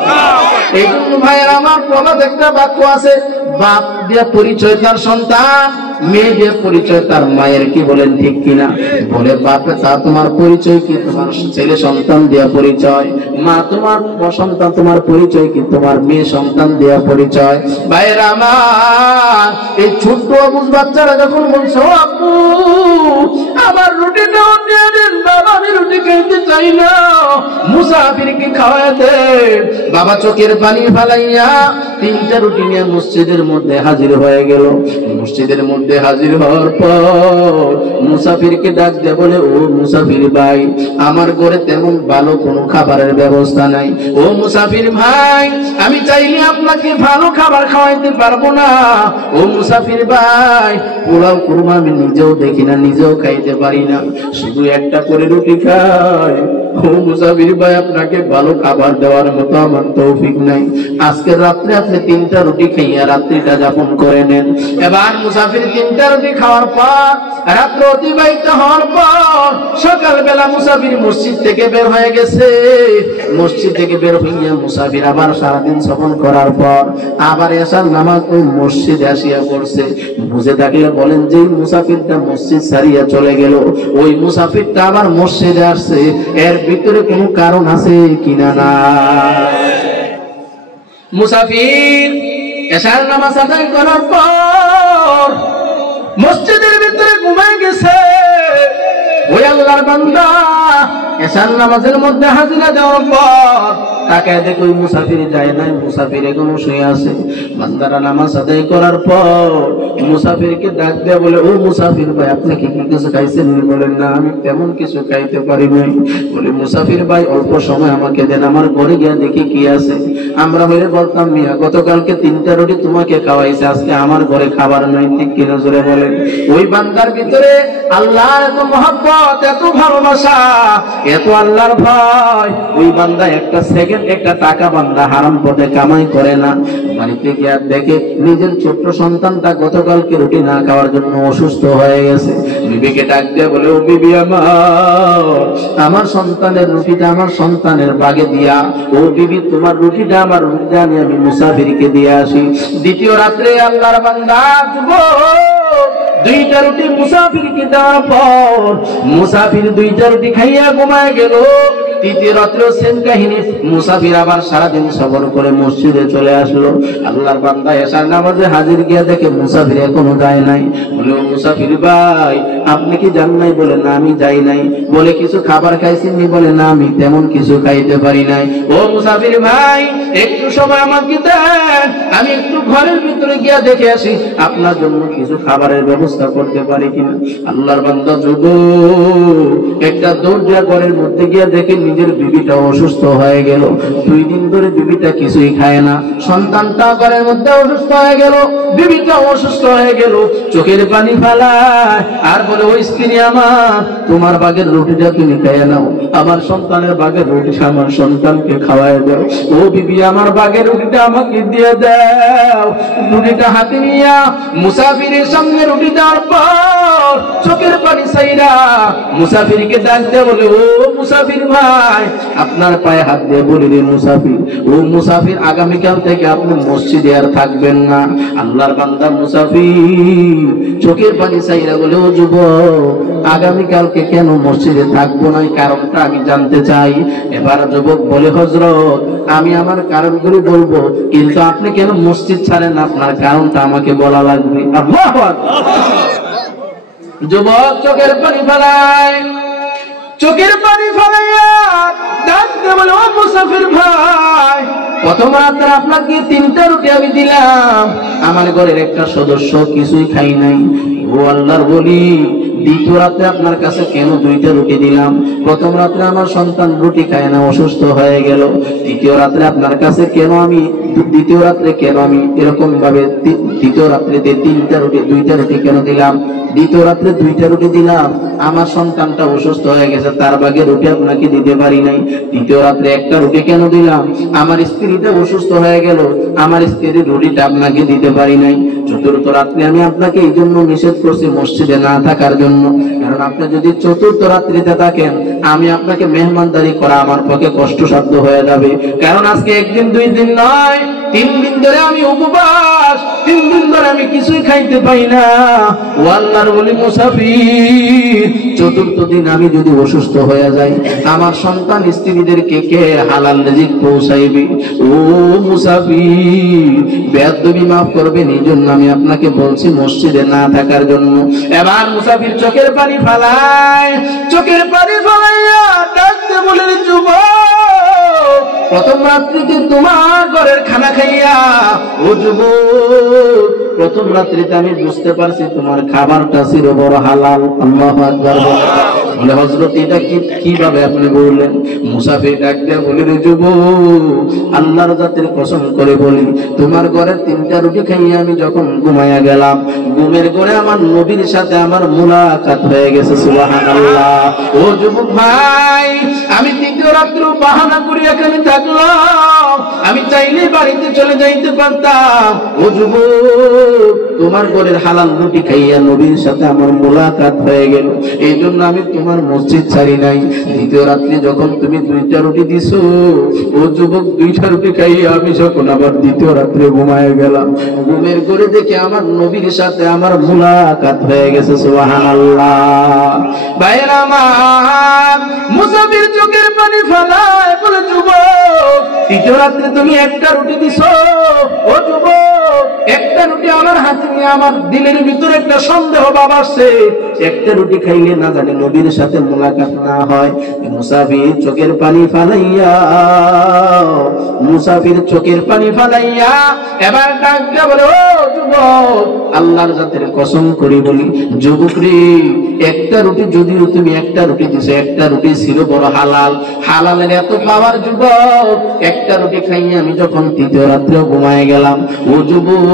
এই জন্য ভাইয়ের আমার, প্রবাদ একটা বাক্য আছে, বাপ দিয়ে পরিচয় তার সন্তান, মেয়ে দিয়ে পরিচয় তার মায়ের। কি বলেন ঠিক কিনা? বলে বাপে তা তোমার পরিচয় কি? তোমার ছেলে সন্তান দেয়া পরিচয়। মা তোমার সন্তান, তোমার পরিচয় কি? তোমার মেয়ে সন্তান দেয়া পরিচয়। ভাইয়ের আমার, এই ছোট্ট অবুঝ বাচ্চারা যখন বলছে, ও আপু আমার রুটিটাও দিয়ে দেন, বাবা আমি রুটি খাইতে চাই না, মুসাফিরকে খাওয়ায় দেন। বাবা চোখের পানি ফালাইয়া 3টা রুটি নিয়ে মসজিদের মধ্যে হাজির হয়ে গেল। মসজিদের মধ্যে হাজির হওয়ার পর মুসাফিরকে ডাক দিয়ে বলে, ও মুসাফির ভাই, আমার ঘরে তেমন ভালো কোনো খাবারের ব্যবস্থা নাই। ও মুসাফির ভাই, আমি চাইলে আপনাকে ভালো খাবার খাওয়াইতে পারবো না। ও মুসাফির ভাই, পোলাও কুরমা আমি নিজেও দেখি না, নিজেও খাইতে পারি না, শুধু একটা করে রুটি খাই। ও মুসাফির ভাই, আপনাকে ভালো খাবার দেওয়ার মতো আমার তৌফিক নাই। আজকে রাত্রে আপনি 3টা রুটি খাইয়া রাত্রিটা যাপন করে নেন। এবার মুসাফির 3টা রুটি খাওয়ার পর রাত্র অতিবাহিত হওয়ার পর সকালবেলা মুসাফির মসজিদ থেকে বের হয়ে গেছে। মসজিদ থেকে বের হইয়া মুসাফির আবার সারাদিন সফর করার পর আবার এসার নামাজ ওই মসজিদে আসিয়া পড়ছে। বুঝে থাকলে বলেন, যে মুসাফিরটা মসজিদ ছাড়িয়া চলে গেল, ওই মুসাফিরটা আবার মসজিদে আসছে, এর ভিতরে কোনো কারণ আছে কিনা? না। মুসাফির এশার নামাজ আদায় করার পর মসজিদের ভিতরে ঘুমায় গেছে। ওই আল্লাহর বান্দা এশার নামাজের মধ্যে হাজিরা দেওয়ার পর তাকায় দেখে ওই মুসাফির যায় নাই, মুসাফির এখনো শুয়ে আছে। বান্দারা নামাজ আদায় করার পর মুসাফিরকে ডাক দেয়া বলে, ও মুসাফির ভাই, আপনি কি কিছু খাইছেন? বলেন, না আমি তেমন কিছু খাইতে পারি নাই। বলে, মুসাফির ভাই অল্প সময় আমাকে দেন, আমার ঘরে গিয়া দেখি কি আছে। আমরা হইলে বলতাম, মিয়া গতকালকে 3টা রুটি তোমাকে খাওয়াইছে, আজকে আমার ঘরে খাবার নাই। ঠিক কিনা জোরে বলেন? ওই বান্দার ভিতরে আল্লাহ এত মহব্বত, এত ভালোবাসা, এত আল্লাহর ভয়। ওই বান্দা একটা সেকেন্ড একটা টাকা বান্দা হারাম পথে কামাই করে না। বাড়িতে গিয়ে দেখে নিজের ছোট্ট সন্তানটা গতকালকে রুটি না খাওয়ার জন্য অসুস্থ হয়ে গেছে। বিবিকে ডাক দিয়ে বলে, ও বিবি আমার সন্তানের রুটিটা আমার সন্তানের বাগে দিয়া। ও বিবি, তোমার রুটিটা আমার রুটিটা আমি মুসাফিরকে দিয়ে আসি। দ্বিতীয় রাত্রে আল্লাহর বান্দা 2টা রুটি মুসাফিরকে দেওয়ার পর মুসাফির 2টা রুটি খাইয়া ঘুমায় গেল। তৃতীয় রাত্রেও সেম কাহিনী। মুসাফির আবার সারাদিন সফর করে মসজিদে চলে আসলো। আল্লাহর বান্দা এশার নামাজে হাজির গিয়া দেখে মুসাফির এখনো যায় নাই। বলে, ও মুসাফির ভাই, আপনি কি যান নাই? বলে, না আমি যাই নাই। বলে, কিছু খাবার খাইছেননি? বলে, না আমি তেমন কিছু খাইতে পারি নাই। ও মুসাফির ভাই, একটু সময় আমাকে দেন, আমি একটু ঘরের ভিতরে গিয়া দেখে আসি, আপনার জন্য কিছু খাবারের ব্যবস্থা করতে পারি কিনা। আল্লাহর বান্দা একটা দৌড় দেওয়া ঘরের মধ্যে গিয়া দেখে নিজের বিবিটা অসুস্থ হয়ে গেল। 2 দিন ধরে বিবিটা কিছুই খায় না। সন্তানটা ঘরের মধ্যে অসুস্থ হয়ে গেল, বিবিটা অসুস্থ হয়ে গেল। চোখের পানি ফেলায় আর বলে, ওই স্ত্রী আমার, তোমার বাগের রুটিটা তুমি খাইয়ে নাও, আমার সন্তানের বাগের রুটি আমার সন্তানকে খাওয়ায় দাও। ও বিবি, আমার বাগের রুটিটা আমাকে দিয়ে দাও। রুটিটা হাতে নিয়া মুসাফিরের সামনে রুটি দেওয়ার পর চোখের পানি ছাইরা মুসাফিরকে ডাক দিয়ে বলে, ও মুসাফির ভাই, আপনার পায়ে হাত দিয়ে বলে দিন মুসাফির, ও মুসাফির, আগামীকাল থেকে আপনি মসজিদে আর থাকবেন না। আল্লাহর বান্দা মুসাফির চোখের পানি ছাইরা বলে, ও যুবক, আগামীকালকে কেন মসজিদে থাকবো না, কারণটা আমি জানতে চাই। এবার যুবক বলে, হযরত, আমি আমার কারণগুলো বলবো, কিন্তু আপনি কেন মসজিদ ছাড়েন, আপনার কারণটা আমাকে বলা লাগবে। আল্লাহু আকবার। যুবক চোখের পানি ফেলায় চোখের পানি ফেলাইয়া ডাকতে বলে, ও মুসাফির ভাই, প্রথম রাত্রে আপনাকে 3টা রুটি আমি দিলাম, আমার ঘরের একটা সদস্য কিছুই খাই নাই। ও আল্লাহর বলি, দ্বিতীয় রাত্রে আপনার কাছে কেন 2টা রুটি দিলাম? প্রথম রাত্রে আমার সন্তান রুটি খায় না, অসুস্থ হয়ে গেল। দ্বিতীয় রাত্রে আপনার কাছে কেন আমি এরকম ভাবে দ্বিতীয় রাত্রিতে 2টা রুটি কেন দিলাম? দ্বিতীয় রাত্রে 2টা রুটি দিলাম, আমার সন্তানটা অসুস্থ হয়ে গেছে, তার ভাগে রুটি আপনাকে দিতে পারি নাই। তৃতীয় রাত্রে 1টা রুটি কেন দিলাম? আমার স্ত্রীটা অসুস্থ হয়ে গেল, আমার স্ত্রীর রুটিটা আপনাকে দিতে পারি নাই। চতুর্থ রাত্রে আমি আপনাকে এই জন্য নিষেধ করছি মসজিদে না থাকার জন্য, কারণ আপনি যদি চতুর্থ রাত্রিতে থাকেন, আমি আপনাকে মেহমানদারি করা আমার পক্ষে কষ্টসাধ্য হয়ে যাবে। কারণ আজকে 1 দিন 2 দিন নয়, 3 দিন ধরে আমি উপবাস, 3 দিন ধরে আমি কিছুই খাইতে পাই না। ও আল্লাহর ওলি মুসাফির, চতুর্থ দিন আমি যদি অসুস্থ হয়ে যাই, আমার সন্তান স্ত্রীদেরকে কে হালাল রিজিক পৌঁছাইবে? ও মুসাফির, বেয়াদবি মাফ করবেন, এই জন্য আমি আপনাকে বলছি মসজিদে না থাকার জন্য। এবার মুসাফির চোখের পানি ফালায়, চোখের পানি ফালাইয়া ডাকতে বলেন, যুবক, প্রথম রাত্রিতে তোমার ঘরের খানা খাইয়া, ও যুবক, প্রথম রাত্রিতে আমি বুঝতে পারছি তোমার খাবারটা ছিল বড় হালাল। আল্লাহু আকবার। বলে, হযরত এটা কিভাবে আপনি বললেন? মুসাফির ডাকতে বলে, যুবক, আল্লাহর জাতের কসম করে বলি, তোমার ঘরে 3টা রুটি খাইয়া আমি যখন ঘুমাইয়া গেলাম, ঘুমের ঘরে আমার নবীর সাথে আমার মুলাকাত হয়ে গেছে। সুবহানাল্লাহ। ও যুবক ভাই, আমি 3য় রাত্র বাহানা করি এখানে থাকলাম, আমি চাইলে বাড়িতে চলে যাইতে পারতাম। ও যুবক, তোমার ঘরের হালাল রুটি খাইয়া নবীর সাথে আমার মুলাকাত হয়ে গেল, এই জন্য আমি তোমার মসজিদ ছাড়ি নাই। 2য় রাত্রে যখন তুমি 2টা রুটি দিছো, ও যুবক, 2টা রুটি খাইয়া আমি যখন আবার 2য় রাত্রে ঘুমায় গেলাম, ঘুমের ঘরে দেখে আমার নবীর সাথে আমার মুলাকাত হয়ে গেছে। সুবহানাল্লাহ। ভাইরা আমার, মুসাফির চোখের পানি ফেলায় বলে, যুবক, 3য় রাত্রে তুমি 1টা রুটি দিছো। ও যুবক, 1টা রুটি আমার হাতে নিয়ে আমার দিলের ভিতরে একটা সন্দেহ ভাব আসছে, 1টা রুটি খাইলে না জানি নবীর সাথে মুলাকাত না হয়। মুসাফির চোখের পানি ফালাইয়া, মুসাফির চোখের পানি ফালাইয়া এবার ডাকতে বলে, ও যুবক, আল্লাহর জাতের কসম করি বলি, যুবক রে, 1টা রুটি যদিও তুমি 1টা রুটি দিছো, 1টা রুটি ছিল বড় হালাল, হালালের এত পাওয়ার যুবক, 1টা রুটি খাইয়ে আমি যখন 3য় রাত্রে ঘুমায় গেলাম, ও যুবক,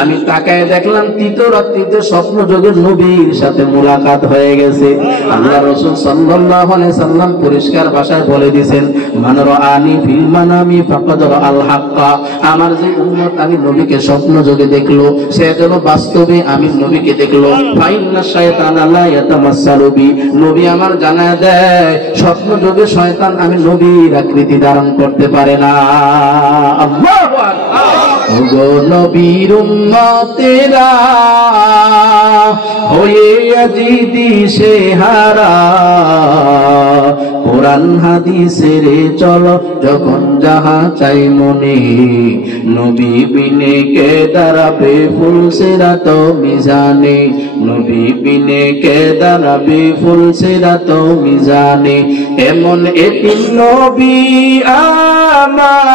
আমি তাকায় দেখলাম 3য় রাত্রিতে স্বপ্ন যোগে নবীর সাথে মুলাকাত হয়ে গেছে। আল্লাহ রাসূল সাল্লাল্লাহু আলাইহি সাল্লাম পরিষ্কার ভাষায় বলে দিয়েছেন, মান রাআনি ফিল মানামি ফাকাদ রাআল হাক্কা। আমার যে উম্মত আমি নবীকে স্বপ্ন যোগে দেখলো, সে যেন বাস্তবে আমি নবীকে দেখলো। ফাইন্না শায়তানা লা ইয়াতামাসসালু বি, নবী আমার জানায় দেয়, স্বপ্ন যোগে শয়তান আমি নবীর আকৃতি ধারণ করতে পারে না। আল্লাহু আকবার। ওগো নবীর উম্মতেরা, হয়ে আজি দিশে হারা, কোরআন হাদিসের চলো যখন যাহা চাই মনে, নবী বিনে কে দাঁড়াবে ফুলসিরাত মিজানে, নবী বিনে কে দাঁড়াবে ফুলসিরাত মিজানে। এমন এতিম নবী আমার,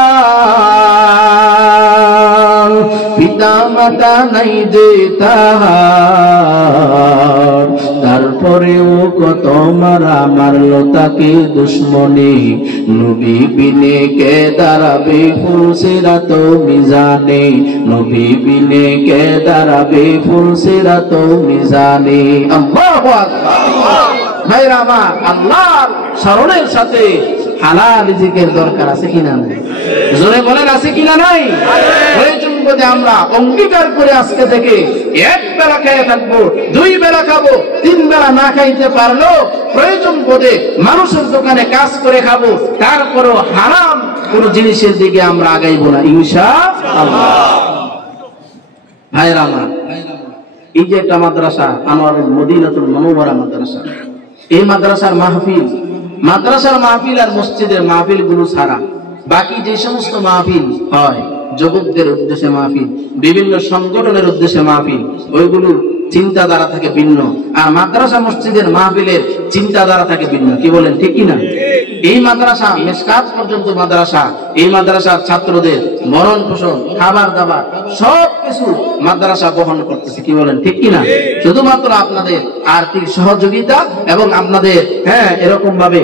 পিতা মাতা নাই যে তাহার, তারপরেও কত মারা মারলো তাকে দুশ্মনে, নবী বিনে কে দাঁড়াবে ফুলসিরাত মিজানে, নবী বিনে কে দাঁড়াবে ফুলসিরাত মিজানে। আল্লাহু আকবার। ভাইরা আমার, আল্লাহর স্মরণের সাথে হালাল রিজিকের দরকার আছে কিনা নাই? জোরে বলেন, আছে কিনা নাই? প্রয়োজন বোধে আমরা অঙ্গীকার করে আজকে থেকে 1 বেলা খেয়ে থাকবো, 2 বেলা খাবো, 3 বেলা না খাইতে পারলো প্রয়োজন বোধে মানুষের দোকানে কাজ করে খাবো, তারপরও হারাম কোন জিনিসের দিকে আমরা আগাইবো না ইনশাআল্লাহ। ভাইরা আমার, এই যে একটা মাদ্রাসা, আনোয়ারুল মদিনাতুল মুনাওয়ারা মাদ্রাসা, এই মাদ্রাসার মাহফিল আর মসজিদের মাহফিল গুলো ছাড়া বাকি যে সমস্ত মাহফিল হয়, যুবকদের উদ্দেশ্যে মাহফিল, বিভিন্ন সংগঠনের উদ্দেশ্যে মাহফিল, ওইগুলো চিন্তাধারা থাকে ভিন্ন, আর মাদ্রাসা মসজিদের মাহফিলের চিন্তাধারা থাকে ভিন্ন। কি বলেন, ঠিক কিনা? এই মাদ্রাসা মিসকাত পর্যন্ত মাদ্রাসা, এই মাদ্রাসার ছাত্রদের মরণ পোষণ, খাবার দাবার সবকিছু মাদ্রাসা বহন করতেছে। কি বলেন, ঠিক কিনা? শুধুমাত্র আপনাদের আর্থিক সহযোগিতা এবং আপনাদের এরকম ভাবে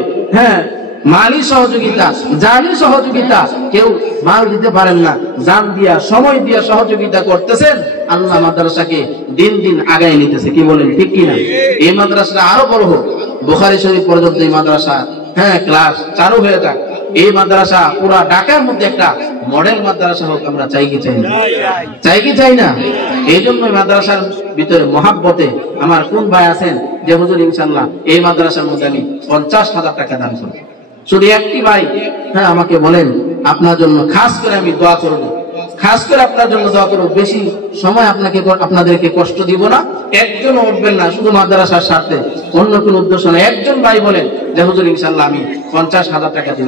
মালি সহযোগিতা, জানি সহযোগিতা, কেউ মাল দিতে পারেন না, জান দিয়া সময় দিয়া সহযোগিতা করতেছেন। আল্লাহ মাদ্রাসাকে দিন দিন আগায় নিতেছে। কি বলেন, ঠিক কিনা? এই মাদ্রাসাটা আরো বড় হোক, বুখারী শরীফ পর্যন্ত এই মাদ্রাসা ক্লাস চালু হয়ে যাক। এই মাদ্রাসা পুরা ঢাকার মধ্যে একটা মডেল মাদ্রাসা হোক, আমরা চাই কি চাই না? চাই কি চাই না? এই জন্য মাদ্রাসার ভিতরে মহাব্বতে আমার কোন ভাই আছেন যে হুজুর ইনশাআল্লাহ এই মাদ্রাসার মধ্যে আমি 50,000 টাকা দান করব। শুধু একটি ভাই আমাকে বলেন, আপনার জন্য খাস করে আমি দোয়া করব, খাস করে আপনার জন্য দোয়া করব, বেশি সময় আপনাদেরকে কষ্ট দিব না। একজন উঠবেন না, শুধু মাদ্রাসার স্বার্থে, অন্য কোন উদ্দেশ্য না। একজন ভাই বলেন যে হুজুর ইনশাআল্লাহ আমি 50,000 টাকা দিব।